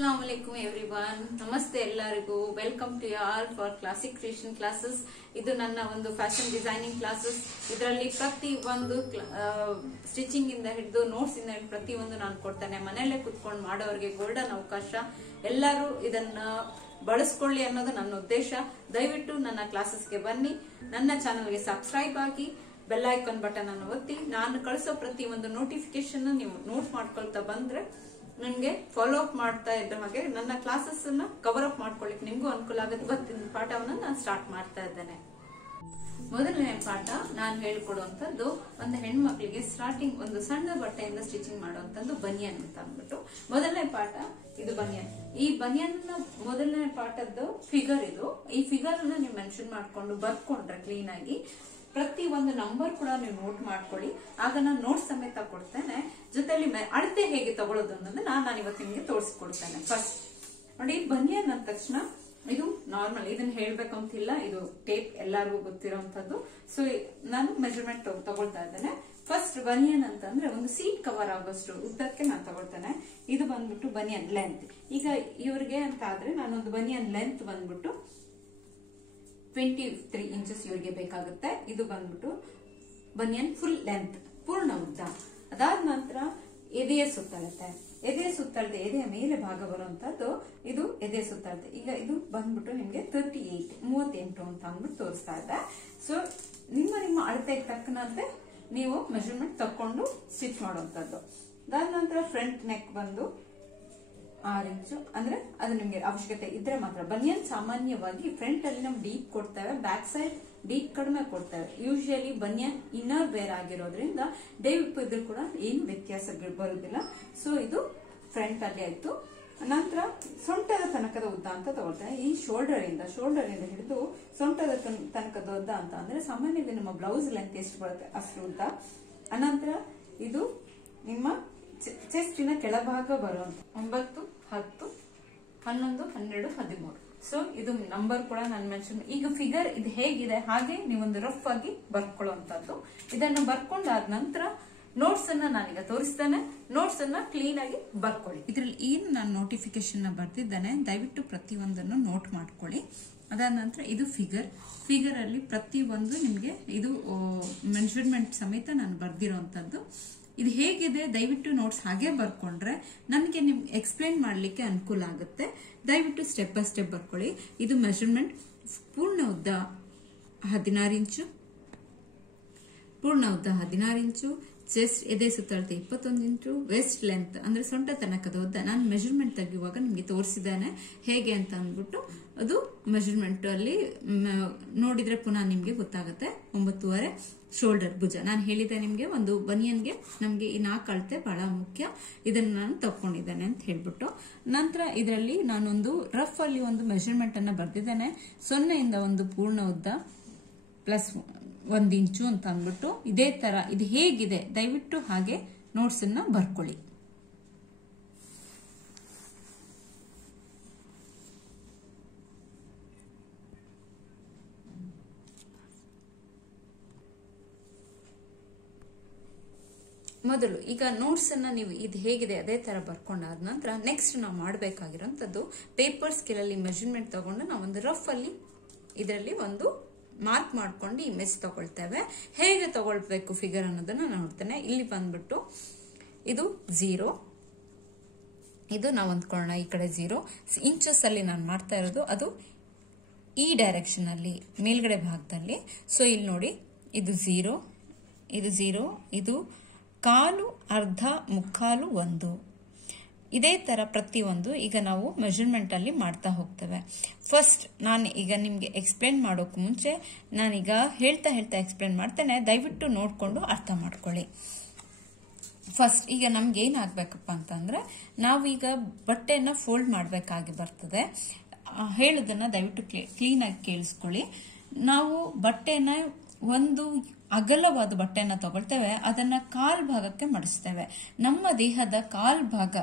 Assalamu alaikum everyone. Namaste ellarigu. Welcome to all for Classic Creation classes. Idu nanna ondu fashion designing classes. Idralli prati ondu stitching inda hiddu notes inda prati ondu nanu kodtane. Manelle kutkondu ಮಾಡೋರಿಗೆ golden ಅವಕಾಶ. ಎಲ್ಲರೂ ಇದನ್ನ ಬಳಸ್ಕೊಳ್ಳಿ ಅನ್ನೋದು ನನ್ನ ಉದ್ದೇಶ. ದಯವಿಟ್ಟು ನನ್ನ ಕ್ಲಾಸಸ್ಗೆ ಬನ್ನಿ. ನನ್ನ ಚಾನೆಲ್ಗೆ ಸಬ್ಸ್ಕ್ರೈಬ್ ಆಗಿ ಬೆಲ್ ಐಕಾನ್ ಬಟನ್ ಅನ್ನು ಒತ್ತಿ ನಾನು ಕಳಿಸೋ ಪ್ರತಿ ಒಂದು ನೋಟಿಫಿಕೇಶನ್ ನೀವು ನೋಟ್ ಮಾಡ್ಕೊಳ್ತಾ ಬಂದ್ರೆ ನಿಮ್ಗೆ ಫಾಲೋ ಅಪ್ ಮಾಡ್ತಾ ಇದ್ದ ಹಾಗೆ ನನ್ನ ಕ್ಲಾಸಸ್ ಅನ್ನ ಕವರ್ ಅಪ್ ಮಾಡ್ಕೊಳ್ಳಿಕ್ಕೆ ನಿಮ್ಗೂ ಅನುಕೂಲ ಆಗುತ್ತೆ. ಇವತ್ತಿನ ಪಾಠವನ್ನ ನಾನು ಸ್ಟಾರ್ಟ್ ಮಾಡ್ತಾ ಇದ್ದೇನೆ. ಮೊದಲನೇ ಪಾಠ ನಾನು ಹೇಳ್ಕೊಡುವಂತದ್ದು ಒಂದು ಹೆಣ್ಮಕ್ಳಿಗೆ ಸ್ಟಾರ್ಟಿಂಗ್ ಒಂದು ಸಣ್ಣ ಬಟ್ಟೆಯಿಂದ ಸ್ಟಿಚಿಂಗ್ ಮಾಡುವಂತದ್ದು ಬನಿಯನ್ ಅಂತ ಅಂದ್ಬಿಟ್ಟು ಮೊದಲನೇ ಪಾಠ ಇದು ಬನಿಯನ್. ಈ ಬನಿಯನ್ ಮೊದಲನೇ ಪಾಠದ್ದು ಫಿಗರ್ ಇದು. ಈ ಫಿಗರ್ ಅನ್ನ ನೀವು ಮೆನ್ಷನ್ ಮಾಡ್ಕೊಂಡು ಬರ್ಕೊಂಡ್ರೆ ಕ್ಲೀನ್ ಆಗಿ ಪ್ರತಿ ಒಂದು ನಂಬರ್ ಕೂಡ ನೀವು ನೋಟ್ ಮಾಡ್ಕೊಳ್ಳಿ. ಆಗ ನಾನು ನೋಟ್ಸ್ ಸಮೇತ ಕೊಡ್ತೇನೆ. ಜೊತೆಲಿ ಅಳತೆ ಹೇಗೆ ತಗೊಳ್ಳೋದು ಅನ್ನೋದು ನಾನು ಇವತ್ತು ನಿಮಗೆ ತೋರಿಸ್ಕೊಡ್ತೇನೆ. ಫಸ್ಟ್ ನೋಡಿ, ಬನಿಯನ್ ಅಂದ ತಕ್ಷಣ ಇದು ನಾರ್ಮಲ್, ಇದನ್ನ ಹೇಳ್ಬೇಕು ಅಂತಿಲ್ಲ, ಇದು ಟೇಪ್ ಎಲ್ಲರಿಗೂ ಗೊತ್ತಿರೋಂಥದ್ದು. ಸೊ ನಾನು ಮೆಜರ್ಮೆಂಟ್ ತಗೊಳ್ತಾ ಇದ್ದೇನೆ. ಫಸ್ಟ್ ಬನಿಯನ್ ಅಂತಂದ್ರೆ ಒಂದು ಸೀಟ್ ಕವರ್ ಆಗೋಷ್ಟು ಉದ್ದಕ್ಕೆ ನಾನು ತಗೊಳ್ತೇನೆ. ಇದು ಬಂದ್ಬಿಟ್ಟು ಬನಿಯನ್ ಲೆಂತ್. ಈಗ ಇವ್ರಿಗೆ ಅಂತ ಆದ್ರೆ ನಾನೊಂದು ಬನಿಯನ್ ಲೆಂತ್ ಬಂದ್ಬಿಟ್ಟು 23 ಇಂಚಸ್ ಇವರಿಗೆ ಬೇಕಾಗುತ್ತೆ. ಇದು ಬಂದ್ಬಿಟ್ಟು ಬನಿಯನ್ ಫುಲ್ ಲೆಂತ್, ಪೂರ್ಣ ಉದ್ದ. ಅದಾದ ನಂತರ ಎದೆಯ ಸುತ್ತಳತೆ, ಎದೆಯ ಸುತ್ತಳತೆ, ಎದೆಯ ಮೇಲೆ ಭಾಗ ಬರುವಂತದ್ದು ಇದು ಎದೆಯ ಸುತ್ತಳತೆ. ಈಗ ಇದು ಬಂದ್ಬಿಟ್ಟು ನಿಮ್ಗೆ 38 ಅಂತ ಅಂದ್ಬಿಟ್ಟು ತೋರಿಸ್ತಾ ಇದೆ. ಸೊ ನಿಮ್ಮ ಅಳತೆಗೆ ತಕ್ಕನಂತೆ ನೀವು ಮೆಜರ್ಮೆಂಟ್ ತಕೊಂಡು ಸ್ಟಿಚ್ ಮಾಡುವಂತದ್ದು. ಅದಾದ ನಂತರ ಫ್ರಂಟ್ ನೆಕ್ ಬಂದು 6 ಇಂಚು, ಅಂದ್ರೆ ಅದು ನಿಮ್ಗೆ ಅವಶ್ಯಕತೆ ಇದ್ರೆ ಮಾತ್ರ. ಬನಿಯನ್ ಸಾಮಾನ್ಯವಾಗಿ ಫ್ರಂಟ್ ಅಲ್ಲಿ ನಾವು ಡೀಪ್ ಕೊಡ್ತೇವೆ, ಬ್ಯಾಕ್ ಸೈಡ್ ಡೀಪ್ ಕಡಿಮೆ ಕೊಡ್ತೇವೆ. ಯೂಶುವಲಿ ಬನಿಯನ್ ಇನ್ನರ್ ವೇರ್ ಆಗಿರೋದ್ರಿಂದ ಡೀಪ್ ಇದ್ರೂ ಕೂಡ ಏನು ವ್ಯತ್ಯಾಸಗಳು ಬರುದಿಲ್ಲ. ಸೊ ಇದು ಫ್ರಂಟ್ ಅಲ್ಲಿ ಆಯ್ತು. ನಂತರ ಸೊಂಟದ ತನಕದ ಉದ್ದ ಅಂತ ತಗೊಳ್ತೇನೆ. ಈ ಶೋಲ್ಡರ್ ಇಂದ ಹಿಡಿದು ಸೊಂಟದ ತನಕದ ಉದ್ದ ಅಂತ ಅಂದ್ರೆ ಸಾಮಾನ್ಯವಾಗಿ ನಮ್ಮ ಬ್ಲೌಸ್ ಲೆಂತ್ ಎಷ್ಟು ಬರುತ್ತೆ ಅಷ್ಟು ಉದ್ದ. ಅನಂತರ ಇದು ನಿಮ್ಮ ಚೆಸ್ಟಿನ ಕೆಳಭಾಗ ಬರುವಂತ 9, 10, 11, 12, 13. ಸೊ ಇದು ನಂಬರ್ ಕೂಡ ನಾನು ಮೆನ್ಷನ್. ಈಗ ಫಿಗರ್ ಇದು ಹೇಗಿದೆ ಹಾಗೆ ನೀವೊಂದು ರಫ್ ಆಗಿ ಬರ್ಕೊಳ್ಳುವಂತದ್ದು. ಇದನ್ನು ಬರ್ಕೊಂಡಾದ ನಂತರ ನೋಟ್ಸ್ ಅನ್ನ ನಾನೀಗ ತೋರಿಸ್ತೇನೆ. ನೋಟ್ಸ್ ಅನ್ನ ಕ್ಲೀನ್ ಆಗಿ ಬರ್ಕೊಳ್ಳಿ. ಇದ್ರಲ್ಲಿ ಏನು ನಾನು ನೋಟಿಫಿಕೇಶನ್ ಬರ್ತಿದ್ದೇನೆ, ದಯವಿಟ್ಟು ಪ್ರತಿಯೊಂದನ್ನು ನೋಟ್ ಮಾಡ್ಕೊಳ್ಳಿ. ಅದಾದ ನಂತರ ಇದು ಫಿಗರ್ ಅಲ್ಲಿ ಪ್ರತಿಯೊಂದು ನಿಮ್ಗೆ ಇದು ಮೆಜರ್ಮೆಂಟ್ ಸಮೇತ ನಾನು ಬರ್ದಿರೋಂಥದ್ದು. ಇದು ಹೇಗಿದೆ ದಯವಿಟ್ಟು ನೋಟ್ಸ್ ಹಾಗೆ ಬರ್ಕೊಂಡ್ರೆ ನನಗೆ ನಿಮ್ಗೆ ಎಕ್ಸ್ಪ್ಲೈನ್ ಮಾಡ್ಲಿಕ್ಕೆ ಅನುಕೂಲ ಆಗುತ್ತೆ. ದಯವಿಟ್ಟು ಸ್ಟೆಪ್ ಬೈ ಸ್ಟೆಪ್ ಬರ್ಕೊಳ್ಳಿ. ಇದು ಮೆಜರ್ಮೆಂಟ್ ಪೂರ್ಣ ಉದ್ದ 16 ಇಂಚು, ಚೆಸ್ಟ್ ಎದೆ ಸುತ್ತಳತೆ 21 ಇಂಚು, ವೆಸ್ಟ್ ಲೆಂತ್ ಅಂದ್ರೆ ಸೊಂಟ ತನಕದ ಉದ್ದ ನಾನು ಮೆಜರ್ಮೆಂಟ್ ತೆಗೆಯುವಾಗ ನಿಮ್ಗೆ ತೋರಿಸಿದ್ದೇನೆ ಹೇಗೆ ಅಂತ ಅಂದ್ಬಿಟ್ಟು. ಅದು ಮೆಜರ್ಮೆಂಟ್ ಅಲ್ಲಿ ನೋಡಿದ್ರೆ ಪುನಃ ನಿಮ್ಗೆ ಗೊತ್ತಾಗುತ್ತೆ. 9.5 ಶೋಲ್ಡರ್ ಭುಜ. ನಾನು ಹೇಳಿದೆ ನಿಮ್ಗೆ ಒಂದು ಬನಿಯನ್ಗೆ ನಮ್ಗೆ ಈ 4 ಅಳತೆ ಬಹಳ ಮುಖ್ಯ. ಇದನ್ನ ನಾನು ತಕೊಂಡಿದ್ದೇನೆ ಅಂತ ಹೇಳ್ಬಿಟ್ಟು. ನಂತರ ಇದರಲ್ಲಿ ನಾನೊಂದು ರಫ್ ಅಲ್ಲಿ ಒಂದು ಮೆಜರ್ಮೆಂಟ್ ಅನ್ನ ಬರ್ದಿದ್ದೇನೆ. 0 ಇಂದ ಒಂದು ಪೂರ್ಣ ಉದ್ದ ಪ್ಲಸ್ 1 ಇಂಚು ಅಂತ ಅಂದ್ಬಿಟ್ಟು. ಇದೇ ತರ ಇದು ಹೇಗಿದೆ ದಯವಿಟ್ಟು ಹಾಗೆ ನೋಟ್ಸ್ ಅನ್ನ ಬರ್ಕೊಳ್ಳಿ. ಮೊದಲು ಈಗ ನೋಟ್ಸ್ ಅನ್ನ ನೀವು ಇದು ಹೇಗಿದೆ ಅದೇ ತರ ಬರ್ಕೊಂಡಾದ ನಂತರ ನೆಕ್ಸ್ಟ್ ನಾವು ಮಾಡಬೇಕಾಗಿರೋಂಥದ್ದು ಪೇಪರ್ ಸ್ಕೇಲ್ ಅಲ್ಲಿ ಮೆಜರ್ಮೆಂಟ್ ತಗೊಂಡು ನಾವು ಒಂದು ರಫ್ ಅಲ್ಲಿ ಇದರಲ್ಲಿ ಒಂದು ಮಾರ್ಕ್ ಮಾಡ್ಕೊಂಡು ಇಮೇಜ್ ತಗೊಳ್ತೇವೆ. ಹೇಗೆ ತಗೊಳ್ಬೇಕು ಫಿಗರ್ ಅನ್ನೋದನ್ನ ನೋಡ್ತೇನೆ. ಇಲ್ಲಿ ಬಂದ್ಬಿಟ್ಟು ಇದು 0, ಇದು ನಾವು ಅಂದ್ಕೊಳ್ಳೋಣ ಈ ಕಡೆ 0 ಇಂಚಸ್ ಅಲ್ಲಿ ನಾನು ಮಾಡ್ತಾ ಇರೋದು ಅದು ಈ ಡೈರೆಕ್ಷನ್ ಅಲ್ಲಿ ಮೇಲ್ಗಡೆ ಭಾಗದಲ್ಲಿ. ಸೊ ಇಲ್ಲಿ ನೋಡಿ ಇದು 0, ಇದು ಕಾಲು, ಅರ್ಧ, ಮುಕ್ಕಾಲು, 1. ಇದೇ ತರ ಪ್ರತಿಯೊಂದು ಈಗ ನಾವು ಮೆಜರ್ಮೆಂಟ್ ಅಲ್ಲಿ ಮಾಡ್ತಾ ಹೋಗ್ತೇವೆ. ಫಸ್ಟ್ ನಾನು ಈಗ ನಿಮ್ಗೆ ಎಕ್ಸ್ಪ್ಲೇನ್ ಮಾಡೋಕ್ ಮುಂಚೆ ನಾನೀಗ ಹೇಳ್ತಾ ಎಕ್ಸ್ಪ್ಲೇನ್ ಮಾಡ್ತೇನೆ. ದಯವಿಟ್ಟು ನೋಡ್ಕೊಂಡು ಅರ್ಥ ಮಾಡ್ಕೊಳ್ಳಿ. ಫಸ್ಟ್ ಈಗ ನಮ್ಗೆ ಏನಾಗ್ಬೇಕಪ್ಪ ಅಂತಂದ್ರೆ ನಾವು ಈಗ ಬಟ್ಟೆಯನ್ನ ಫೋಲ್ಡ್ ಮಾಡ್ಬೇಕಾಗಿ ಬರ್ತದೆ. ಹೇಳೋದನ್ನ ದಯವಿಟ್ಟು ಕ್ಲೀನ್ ಆಗಿ ಕೇಳಿಸ್ಕೊಳ್ಳಿ. ನಾವು ಬಟ್ಟೆನ ಒಂದು ಅಗಲವಾದ ಬಟ್ಟೆಯನ್ನ ತಗೊಳ್ತೇವೆ, ಅದನ್ನ ಕಾಲ್ ಭಾಗಕ್ಕೆ ಮಡಿಸ್ತೇವೆ. ನಮ್ಮ ದೇಹದ ಕಾಲ್ ಭಾಗ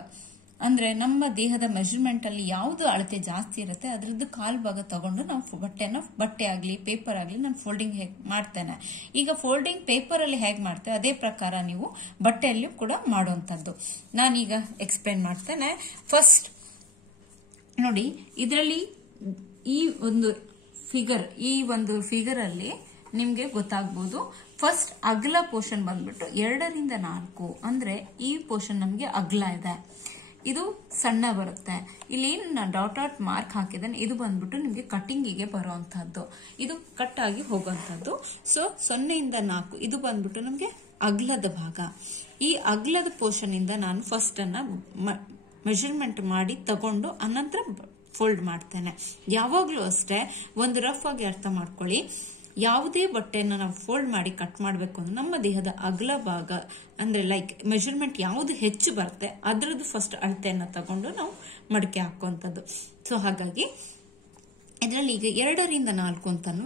ಅಂದ್ರೆ ನಮ್ಮ ದೇಹದ ಮೆಜರ್ಮೆಂಟ್ ಅಲ್ಲಿ ಯಾವ್ದು ಅಳತೆ ಜಾಸ್ತಿ ಇರುತ್ತೆ ಅದ್ರದ್ದು ಕಾಲ್ ಭಾಗ ತಗೊಂಡು ನಾವು ಬಟ್ಟೆ ಆಗ್ಲಿ ಪೇಪರ್ ಆಗ್ಲಿ ನಾನು ಫೋಲ್ಡಿಂಗ್ ಹೇಗೆ ಮಾಡ್ತೇನೆ. ಈಗ ಫೋಲ್ಡಿಂಗ್ ಪೇಪರ್ ಅಲ್ಲಿ ಹೇಗೆ ಮಾಡ್ತೇವೆ ಅದೇ ಪ್ರಕಾರ ನೀವು ಬಟ್ಟೆಯಲ್ಲೂ ಕೂಡ ಮಾಡುವಂತದ್ದು ನಾನೀಗ ಎಕ್ಸ್ಪ್ಲೇನ್ ಮಾಡ್ತೇನೆ. ಫಸ್ಟ್ ನೋಡಿ ಇದರಲ್ಲಿ ಈ ಒಂದು ಫಿಗರ್ ಅಲ್ಲಿ ನಿಮ್ಗೆ ಗೊತ್ತಾಗ್ಬೋದು. ಫಸ್ಟ್ ಅಗಲ ಪೋರ್ಷನ್ ಬಂದ್ಬಿಟ್ಟು 2ರಿಂದ 4 ಅಂದ್ರೆ ಈ ಪೋರ್ಷನ್ ನಮ್ಗೆ ಅಗಲ ಇದೆ, ಇದು ಸಣ್ಣ ಬರುತ್ತೆ. ಇಲ್ಲಿ ನಾನು ಡಾಟ್ ಮಾರ್ಕ್ ಹಾಕಿದ್ದೇನೆ, ಇದು ಬಂದ್ಬಿಟ್ಟು ನಿಮ್ಗೆ ಕಟಿಂಗಿಗೆ ಬರುವಂತಹದ್ದು, ಇದು ಕಟ್ ಆಗಿ ಹೋಗುವಂತಹದ್ದು. ಸೊ 0ರಿಂದ 4 ಇದು ಬಂದ್ಬಿಟ್ಟು ನಮ್ಗೆ ಅಗಲದ ಭಾಗ. ಈ ಅಗಲದ ಪೋರ್ಷನ್ ಇಂದ ನಾನು ಫಸ್ಟ್ ಅನ್ನ ಮೆಜರ್ಮೆಂಟ್ ಮಾಡಿ ತಗೊಂಡು ಅನಂತರ ಫೋಲ್ಡ್ ಮಾಡ್ತೇನೆ. ಯಾವಾಗ್ಲೂ ಅಷ್ಟೇ ಒಂದು ರಫ್ ಆಗಿ ಅರ್ಥ ಮಾಡ್ಕೊಳ್ಳಿ, ಯಾವುದೇ ಬಟ್ಟೆನ ನಾವು ಫೋಲ್ಡ್ ಮಾಡಿ ಕಟ್ ಮಾಡಬೇಕು ಅಂದ್ರೆ ನಮ್ಮ ದೇಹದ ಅಗಲ ಭಾಗ ಅಂದ್ರೆ ಲೈಕ್ ಮೆಜರ್ಮೆಂಟ್ ಯಾವ್ದು ಹೆಚ್ಚು ಬರುತ್ತೆ ಅದ್ರದ್ದು ಫಸ್ಟ್ ಅಳತೆಯನ್ನ ತಗೊಂಡು ನಾವು ಮಡಕೆ ಹಾಕುವಂಥದ್ದು. ಸೊ ಹಾಗಾಗಿ ಇದರಲ್ಲಿ ಈಗ 2ರಿಂದ 4 ಅಂತಾನು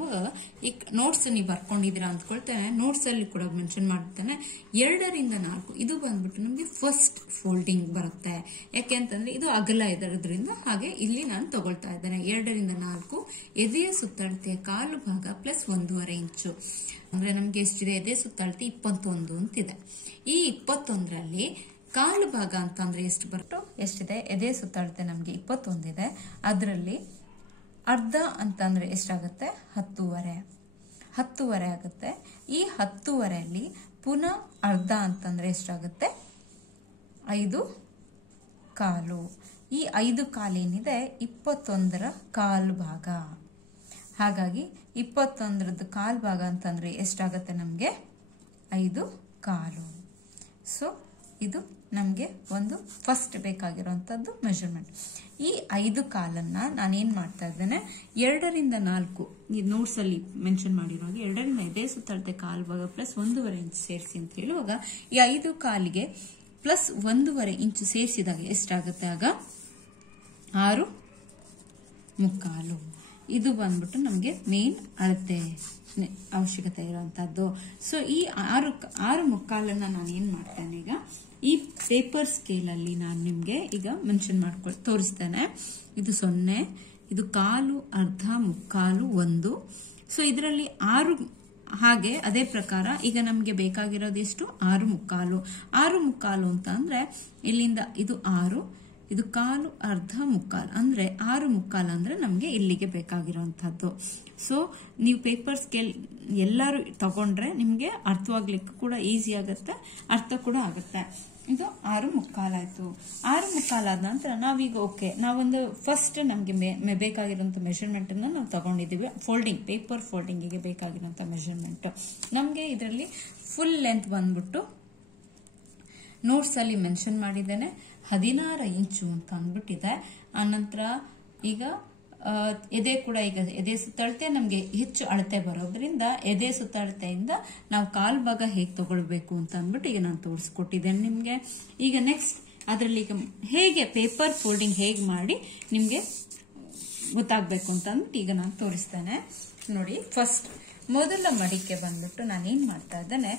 ಈಗ ನೋಟ್ಸ್ ನೀವು ಬರ್ಕೊಂಡಿದ್ದೀರಾ ಅಂದ್ಕೊಳ್ತೇನೆ, ನೋಟ್ಸ್ ಅಲ್ಲಿ ಕೂಡ ಮೆನ್ಷನ್ ಮಾಡ್ತೇನೆ. 2ರಿಂದ 4 ಇದು ಬಂದ್ಬಿಟ್ಟು ನಮ್ಗೆ ಫಸ್ಟ್ ಫೋಲ್ಡಿಂಗ್ ಬರುತ್ತೆ. ಯಾಕೆ ಅಂತಂದ್ರೆ ಇದು ಅಗಲ ಇರೋದ್ರಿಂದ ಹಾಗೆ ಇಲ್ಲಿ ನಾನು ತಗೊಳ್ತಾ ಇದ್ದೇನೆ. 2ರಿಂದ 4 ಎದೆಯ ಸುತ್ತಳತೆಯ ಕಾಲು ಭಾಗ ಪ್ಲಸ್ 1.5 ಇಂಚು ಅಂದ್ರೆ ನಮ್ಗೆ ಎಷ್ಟಿದೆ, ಎದೆ ಸುತ್ತಳತೆ 21 ಅಂತಿದೆ. ಈ 21ರಲ್ಲಿ ಕಾಲು ಭಾಗ ಅಂತಂದ್ರೆ ಎಷ್ಟು ಬರುತ್ತೆ, ಎಷ್ಟಿದೆ, ಎದೆ ಸುತ್ತಳತೆ ನಮ್ಗೆ 21 ಇದೆ, ಅದರಲ್ಲಿ ಅರ್ಧ ಅಂತಂದ್ರೆ ಎಷ್ಟಾಗುತ್ತೆ, 10.5 ಆಗುತ್ತೆ. ಈ 10.5 ಪುನಃ ಅರ್ಧ ಅಂತಂದ್ರೆ ಎಷ್ಟಾಗುತ್ತೆ, 5.25. ಈ 5.25 ಏನಿದೆ 21ರ ಕಾಲು ಭಾಗ. ಹಾಗಾಗಿ 21ರದ್ದು ಕಾಲು ಭಾಗ ಅಂತಂದ್ರೆ ಎಷ್ಟಾಗುತ್ತೆ ನಮ್ಗೆ, 5.25. ಸೊ ಇದು ನಮ್ಗೆ ಒಂದು ಫಸ್ಟ್ ಬೇಕಾಗಿರುವಂತದ್ದು ಮೆಜರ್ಮೆಂಟ್. ಈ 5.25 ನಾನೇನ್ ಮಾಡ್ತಾ ಇದ್ದೇನೆ, 2ರಿಂದ 4 ಈ ನೋಟ್ಸ್ ಅಲ್ಲಿ ಮೆನ್ಷನ್ ಮಾಡಿರುವಾಗ 2ರಿಂದ ಎದೆ ಸುತ್ತಳತೆ ಕಾಲು ಭಾಗ ಪ್ಲಸ್ 1.5 ಇಂಚು ಸೇರಿಸಿ ಅಂತ ಹೇಳುವಾಗ ಈ 5.25ಗೆ ಪ್ಲಸ್ 1.5 ಇಂಚು ಸೇರಿಸಿದಾಗ ಎಷ್ಟಾಗುತ್ತೆ, ಆಗ 6.25. ಇದು ಬಂದ್ಬಿಟ್ಟು ನಮ್ಗೆ ಮೇನ್ ಅಳತೆ ಅವಶ್ಯಕತೆ ಇರುವಂತದ್ದು. ಸೊ ಈ 6.25 ನಾನು ಏನ್ ಮಾಡ್ತೇನೆ, ಈಗ ಈ ಪೇಪರ್ ಸ್ಕೇಲ್ ಅಲ್ಲಿ ನಾನು ನಿಮ್ಗೆ ಈಗ ಮೆನ್ಷನ್ ತೋರಿಸ್ತೇನೆ. ಇದು 0, ಇದು ಕಾಲು, ಅರ್ಧ, ಮುಕ್ಕಾಲು, 1. ಸೊ ಇದರಲ್ಲಿ 6 ಹಾಗೆ ಅದೇ ಪ್ರಕಾರ ಈಗ ನಮ್ಗೆ ಬೇಕಾಗಿರೋದು ಎಷ್ಟು, 6.25. 6.25 ಅಂತ ಅಂದ್ರೆ ಇಲ್ಲಿಂದ ಇದು 6, ಇದು ಕಾಲು, ಅರ್ಧ, ಮುಕ್ಕಾಲು ಅಂದ್ರೆ 6.25 ಅಂದ್ರೆ ನಮ್ಗೆ ಇಲ್ಲಿಗೆ ಬೇಕಾಗಿರುವಂತಹದ್ದು. ಸೊ ನೀವು ಪೇಪರ್ ಸ್ಕೇಲ್ ಎಲ್ಲರೂ ತಗೊಂಡ್ರೆ ನಿಮ್ಗೆ ಅರ್ಥವಾಗ್ಲಿಕ್ಕೆ ಕೂಡ ಈಸಿ ಆಗುತ್ತೆ, ಅರ್ಥ ಕೂಡ ಆಗುತ್ತೆ. ಇದು 6.25 ಆಯ್ತು. 6.25 ಆದ ನಂತರ ನಾವೀಗ ಓಕೆ, ನಾವೊಂದು ಫಸ್ಟ್ ನಮ್ಗೆ ಬೇಕಾಗಿರುವಂತ ಮೆಷರ್ಮೆಂಟ್ ಅನ್ನ ನಾವು ತಗೊಂಡಿದ್ದೀವಿ. ಫೋಲ್ಡಿಂಗ್, ಪೇಪರ್ ಫೋಲ್ಡಿಂಗಿಗೆ ಬೇಕಾಗಿರುವಂತ ಮೆಷರ್ಮೆಂಟ್ ನಮ್ಗೆ ಇದರಲ್ಲಿ ಫುಲ್ ಲೆಂತ್ ಬಂದ್ಬಿಟ್ಟು ನೋಟ್ಸ್ ಅಲ್ಲಿ ಮೆನ್ಷನ್ ಮಾಡಿದ್ದೇನೆ 16 ಇಂಚು ಅಂತ ಅಂದ್ಬಿಟ್ಟಿದೆ. ಆನಂತರ ಈಗ ಎದೆ ಕೂಡ, ಈಗ ಎದೆ ಸುತ್ತಳತೆ ನಮ್ಗೆ ಹೆಚ್ಚು ಅಳತೆ ಬರೋದ್ರಿಂದ ಎದೆ ಸುತ್ತಳತೆಯಿಂದ ನಾವು ಕಾಲ್ ಭಾಗ ಹೇಗೆ ತಗೊಳ್ಬೇಕು ಅಂತ ಅಂದ್ಬಿಟ್ಟು ಈಗ ನಾನು ತೋರಿಸ್ಕೊಟ್ಟಿದ್ದೇನೆ ನಿಮ್ಗೆ. ಈಗ ನೆಕ್ಸ್ಟ್ ಅದರಲ್ಲಿ ಈಗ ಹೇಗೆ ಪೇಪರ್ ಫೋಲ್ಡಿಂಗ್ ಹೇಗೆ ಮಾಡಿ ನಿಮ್ಗೆ ಗೊತ್ತಾಗ್ಬೇಕು ಅಂತ ಅಂದ್ಬಿಟ್ಟು ಈಗ ನಾನು ತೋರಿಸ್ತೇನೆ. ನೋಡಿ, ಫಸ್ಟ್ ಮೊದಲ ಮಡಿಕೆ ಬಂದ್ಬಿಟ್ಟು ನಾನು ಏನ್ ಮಾಡ್ತಾ ಇದ್ದೇನೆ,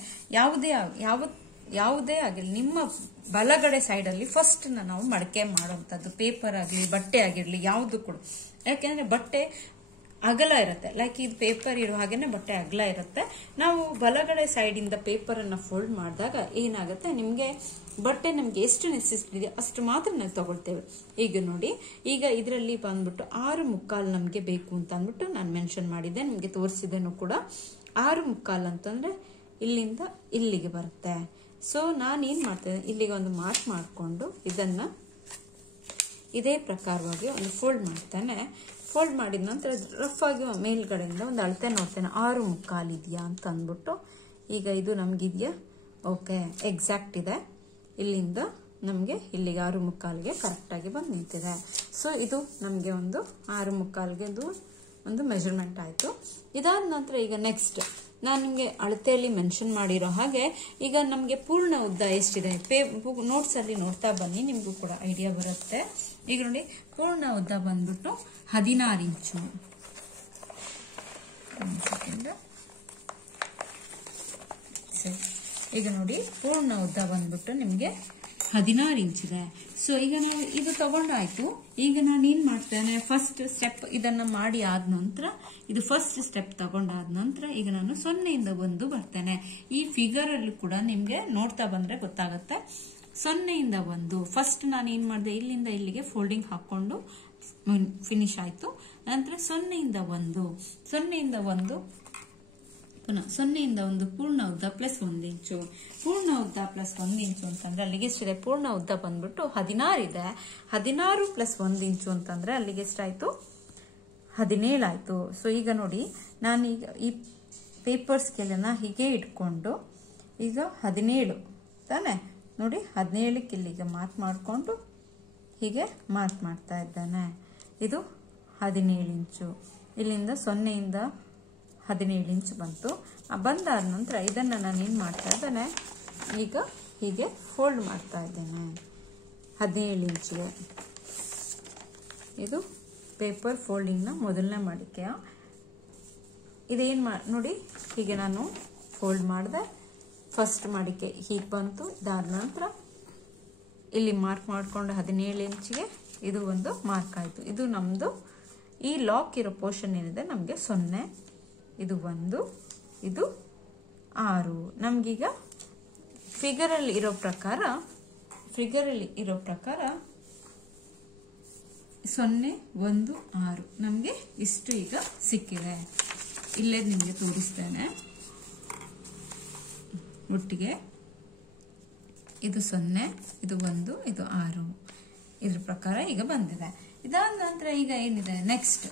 ಯಾವುದೇ ಆಗಲಿ ನಿಮ್ಮ ಬಲಗಡೆ ಸೈಡ್ ಅಲ್ಲಿ ಫಸ್ಟ್ ನಾವು ಮಡಕೆ ಮಾಡುವಂತದ್ದು, ಪೇಪರ್ ಆಗಲಿ ಬಟ್ಟೆ ಆಗಿರ್ಲಿ ಯಾವುದು ಕೂಡ. ಯಾಕೆಂದ್ರೆ ಬಟ್ಟೆ ಅಗಲ ಇರುತ್ತೆ, ಲೈಕ್ ಇದು ಪೇಪರ್ ಇರೋ ಹಾಗೇನೆ ಬಟ್ಟೆ ಅಗಲ ಇರುತ್ತೆ. ನಾವು ಬಲಗಡೆ ಸೈಡ್ ಇಂದ ಪೇಪರ್ ಅನ್ನ ಫೋಲ್ಡ್ ಮಾಡಿದಾಗ ಏನಾಗುತ್ತೆ, ನಿಮ್ಗೆ ಬಟ್ಟೆ ನಮ್ಗೆ ಎಷ್ಟು ನೆಸೆಸಿಟಿ ಇದೆ ಅಷ್ಟು ಮಾತ್ರ ನಾವು ತಗೊಳ್ತೇವೆ. ಈಗ ನೋಡಿ, ಈಗ ಇದರಲ್ಲಿ ಬಂದ್ಬಿಟ್ಟು 6.25 ನಮ್ಗೆ ಬೇಕು ಅಂತ ಅಂದ್ಬಿಟ್ಟು ನಾನು ಮೆನ್ಷನ್ ಮಾಡಿದ್ದೆ, ನಿಮ್ಗೆ ತೋರಿಸಿದ್ದೇನು ಕೂಡ. 6.25 ಅಂತಂದ್ರೆ ಇಲ್ಲಿಂದ ಇಲ್ಲಿಗೆ ಬರುತ್ತೆ. ಸೊ ನಾನೇನ್ ಮಾಡ್ತೇನೆ, ಇಲ್ಲಿಗೆ ಒಂದು ಮಾರ್ಕ್ ಮಾಡಿಕೊಂಡು ಇದನ್ನ ಇದೇ ಪ್ರಕಾರವಾಗಿ ಒಂದು ಫೋಲ್ಡ್ ಮಾಡ್ತೇನೆ. ಫೋಲ್ಡ್ ಮಾಡಿದ ನಂತರ ರಫ್ ಆಗಿ ಮೇಲ್ಗಡೆಯಿಂದ ಒಂದು ಅಳತೆ ನೋಡ್ತೇನೆ, 6.25 ಇದೆಯಾ ಅಂತ ಅಂದ್ಬಿಟ್ಟು. ಈಗ ಇದು ನಮ್ಗಿದೆಯಾ, ಓಕೆ ಎಕ್ಸಾಕ್ಟ್ ಇದೆ. ಇಲ್ಲಿಂದ ನಮ್ಗೆ ಇಲ್ಲಿಗೆ 6.25ಗೆ ಕರೆಕ್ಟ್ ಆಗಿ ಬಂದು ನಿಂತಿದೆ. ಸೊ ಇದು ನಮ್ಗೆ ಒಂದು 6.25ಗೆ ಒಂದು ಮೆಜರ್ಮೆಂಟ್ ಆಯ್ತು. ಇದಾದ ನಂತರ ಈಗ ನೆಕ್ಸ್ಟ್ ನಾನು ನಿಮ್ಗೆ ಅಳತೆಯಲ್ಲಿ ಮೆನ್ಷನ್ ಮಾಡಿರೋ ಹಾಗೆ ಈಗ ನಮ್ಗೆ ಪೂರ್ಣ ಉದ್ದ ಎಷ್ಟಿದೆ ನೋಟ್ಸ್ ಅಲ್ಲಿ ನೋಡ್ತಾ ಬನ್ನಿ, ನಿಮ್ಗೂ ಕೂಡ ಐಡಿಯಾ ಬರುತ್ತೆ. ಈಗ ನೋಡಿ, ಪೂರ್ಣ ಉದ್ದ ಬಂದ್ಬಿಟ್ಟು 16 ಇಂಚು. ಈಗ ನೋಡಿ, ಪೂರ್ಣ ಉದ್ದ ಬಂದ್ಬಿಟ್ಟು ನಿಮ್ಗೆ 16 ಇಂಚಿದೆ. ಸೊ ಈಗ ನಾವು ಇದು ತಗೊಂಡಾಯ್ತು. ಈಗ ನಾನು ಏನ್ ಮಾಡ್ತೇನೆ, ಫಸ್ಟ್ ಸ್ಟೆಪ್ ಇದನ್ನ ಮಾಡಿ ಆದ ನಂತರ, ಇದು ಫಸ್ಟ್ ಸ್ಟೆಪ್ ತಗೊಂಡಾದ ನಂತರ ಈಗ ನಾನು 0ಯಿಂದ 1 ಬರ್ತೇನೆ. ಈ ಫಿಗರ್ ಅಲ್ಲಿ ಕೂಡ ನಿಮ್ಗೆ ನೋಡ್ತಾ ಬಂದ್ರೆ ಗೊತ್ತಾಗುತ್ತೆ. 0ಯಿಂದ 1 ಫಸ್ಟ್ ನಾನು ಏನ್ ಮಾಡಿದೆ, ಇಲ್ಲಿಂದ ಇಲ್ಲಿಗೆ ಫೋಲ್ಡಿಂಗ್ ಹಾಕೊಂಡು ಫಿನಿಶ್ ಆಯ್ತು. ನಂತರ 0 ಇಂದ 1 ಪುನಃ 0 ಇಂದ 1 ಪೂರ್ಣ ಉದ್ದ ಪ್ಲಸ್ 1 ಇಂಚು. ಪೂರ್ಣ ಉದ್ದ ಪ್ಲಸ್ 1 ಇಂಚು ಅಂತಂದ್ರೆ ಅಲ್ಲಿಗೆ ಎಷ್ಟಿದೆ? ಪೂರ್ಣ ಉದ್ದ ಬಂದ್ಬಿಟ್ಟು 16 ಇದೆ. 16 ಪ್ಲಸ್ 1 ಇಂಚು ಅಂತಂದ್ರೆ ಅಲ್ಲಿಗೆ ಎಷ್ಟಾಯ್ತು? 17 ಆಯ್ತು. ಸೊ ಈಗ ನೋಡಿ, ನಾನೀಗ ಈ ಪೇಪರ್ ಸ್ಕೇಲನ್ನ ಹೀಗೆ ಇಟ್ಕೊಂಡು ಈಗ 17 ತಾನೆ ನೋಡಿ, 17ಕ್ಕೆ ಇಲ್ಲಿಗೆ ಮಾರ್ಕ್ ಮಾಡಿಕೊಂಡು ಹೀಗೆ ಮಾರ್ಕ್ ಮಾಡ್ತಾ ಇದ್ದಾನೆ. ಇದು 17 ಇಂಚು. ಇಲ್ಲಿಂದ 0 ಇಂದ 17 ಇಂಚು ಬಂತು. ಬಂದಾದ ನಂತರ ಇದನ್ನು ನಾನು ಏನು ಮಾಡ್ತಾ ಇದ್ದೇನೆ, ಈಗ ಹೀಗೆ ಫೋಲ್ಡ್ ಮಾಡ್ತಾ ಇದ್ದೇನೆ 17 ಇಂಚಿಗೆ. ಇದು ಪೇಪರ್ ಫೋಲ್ಡಿಂಗ್ನ ಮೊದಲನೇ ಮಾಡಿಕೆಯ. ಇದೇನು ನೋಡಿ, ಹೀಗೆ ನಾನು ಫೋಲ್ಡ್ ಮಾಡಿದೆ. ಫಸ್ಟ್ ಮಾಡಿಕೆ ಹೀಗೆ ಬಂತು. ಇದಾದ ನಂತರ ಇಲ್ಲಿ ಮಾರ್ಕ್ ಮಾಡಿಕೊಂಡು 17 ಇಂಚಿಗೆ ಇದು ಒಂದು ಮಾರ್ಕ್ ಆಯಿತು. ಇದು ನಮ್ಮದು ಈ ಲಾಕ್ ಇರೋ ಪೋರ್ಷನ್ ಏನಿದೆ ನಮಗೆ 0, ಇದು 1, ಇದು 6. ನಮಗೀಗ ಫಿಗರಲ್ಲಿ ಇರೋ ಪ್ರಕಾರ 0, 1, 6 ನಮಗೆ ಇಷ್ಟು ಈಗ ಸಿಕ್ಕಿದೆ. ಇಲ್ಲೇ ನಿಮಗೆ ತೋರಿಸ್ತೇನೆ ಒಟ್ಟಿಗೆ. ಇದು 0, ಇದು 1, ಇದು 6. ಇದ್ರ ಪ್ರಕಾರ ಈಗ ಬಂದಿದೆ. ಇದಾದ ನಂತರ ಈಗ ಏನಿದೆ ನೆಕ್ಸ್ಟ್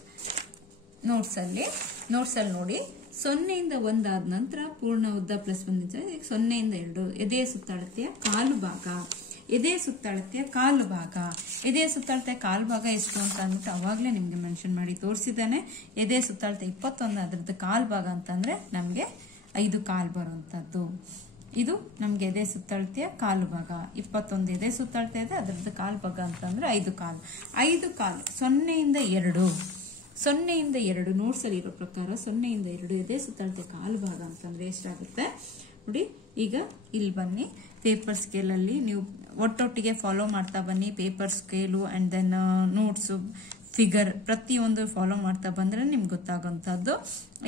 ನೋಟ್ಸಲ್ಲಿ ನೋಡಿ, 0 ಇಂದ 1 ಆದ ನಂತರ ಪೂರ್ಣ ಉದ್ದ ಪ್ಲಸ್ 1 ಇಂಚು. 0 ಇಂದ 2 ಎದೆಯ ಸುತ್ತಳತೆಯ ಕಾಲು ಭಾಗ. ಎದೆಯ ಸುತ್ತಳತೆಯ ಕಾಲು ಭಾಗ ಎಷ್ಟು ಅಂತ ಅಂದ್ಬಿಟ್ಟು ಅವಾಗಲೇ ನಿಮ್ಗೆ ಮೆನ್ಷನ್ ಮಾಡಿ ತೋರಿಸಿದ್ದೇನೆ. ಎದೆಯ ಸುತ್ತಳತೆ 21, ಅದರದ್ದು ಕಾಲು ಭಾಗ ಅಂತಂದ್ರೆ ನಮ್ಗೆ 5 ಕಾಲು ಬರುವಂತದ್ದು. ಇದು ನಮ್ಗೆ ಎದೆ ಸುತ್ತಳತೆಯ ಕಾಲು ಭಾಗ. 21 ಎದೆ ಸುತ್ತಳತೆ ಇದೆ, ಅದರದ್ದು ಕಾಲು ಭಾಗ ಅಂತಂದ್ರೆ 5 ಕಾಲು. 0 ಇಂದ 2 ನೋಟ್ಸ್ ಅಲ್ಲಿ ಇರೋ ಪ್ರಕಾರ 0 ಇಂದ 2 ಎದೆ ಸುತ್ತಳತೆ ಕಾಲು ಭಾಗ ಅಂತಂದ್ರೆ ಎಷ್ಟಾಗುತ್ತೆ ನೋಡಿ. ಈಗ ಇಲ್ಲಿ ಬನ್ನಿ, ಪೇಪರ್ ಸ್ಕೇಲ್ ಅಲ್ಲಿ ನೀವು ಒಟ್ಟೊಟ್ಟಿಗೆ ಫಾಲೋ ಮಾಡ್ತಾ ಬನ್ನಿ. Paper scale and then notes, figure ಪ್ರತಿಯೊಂದು ಫಾಲೋ ಮಾಡ್ತಾ ಬಂದ್ರೆ ನಿಮ್ಗೆ ಗೊತ್ತಾಗುವಂತದ್ದು.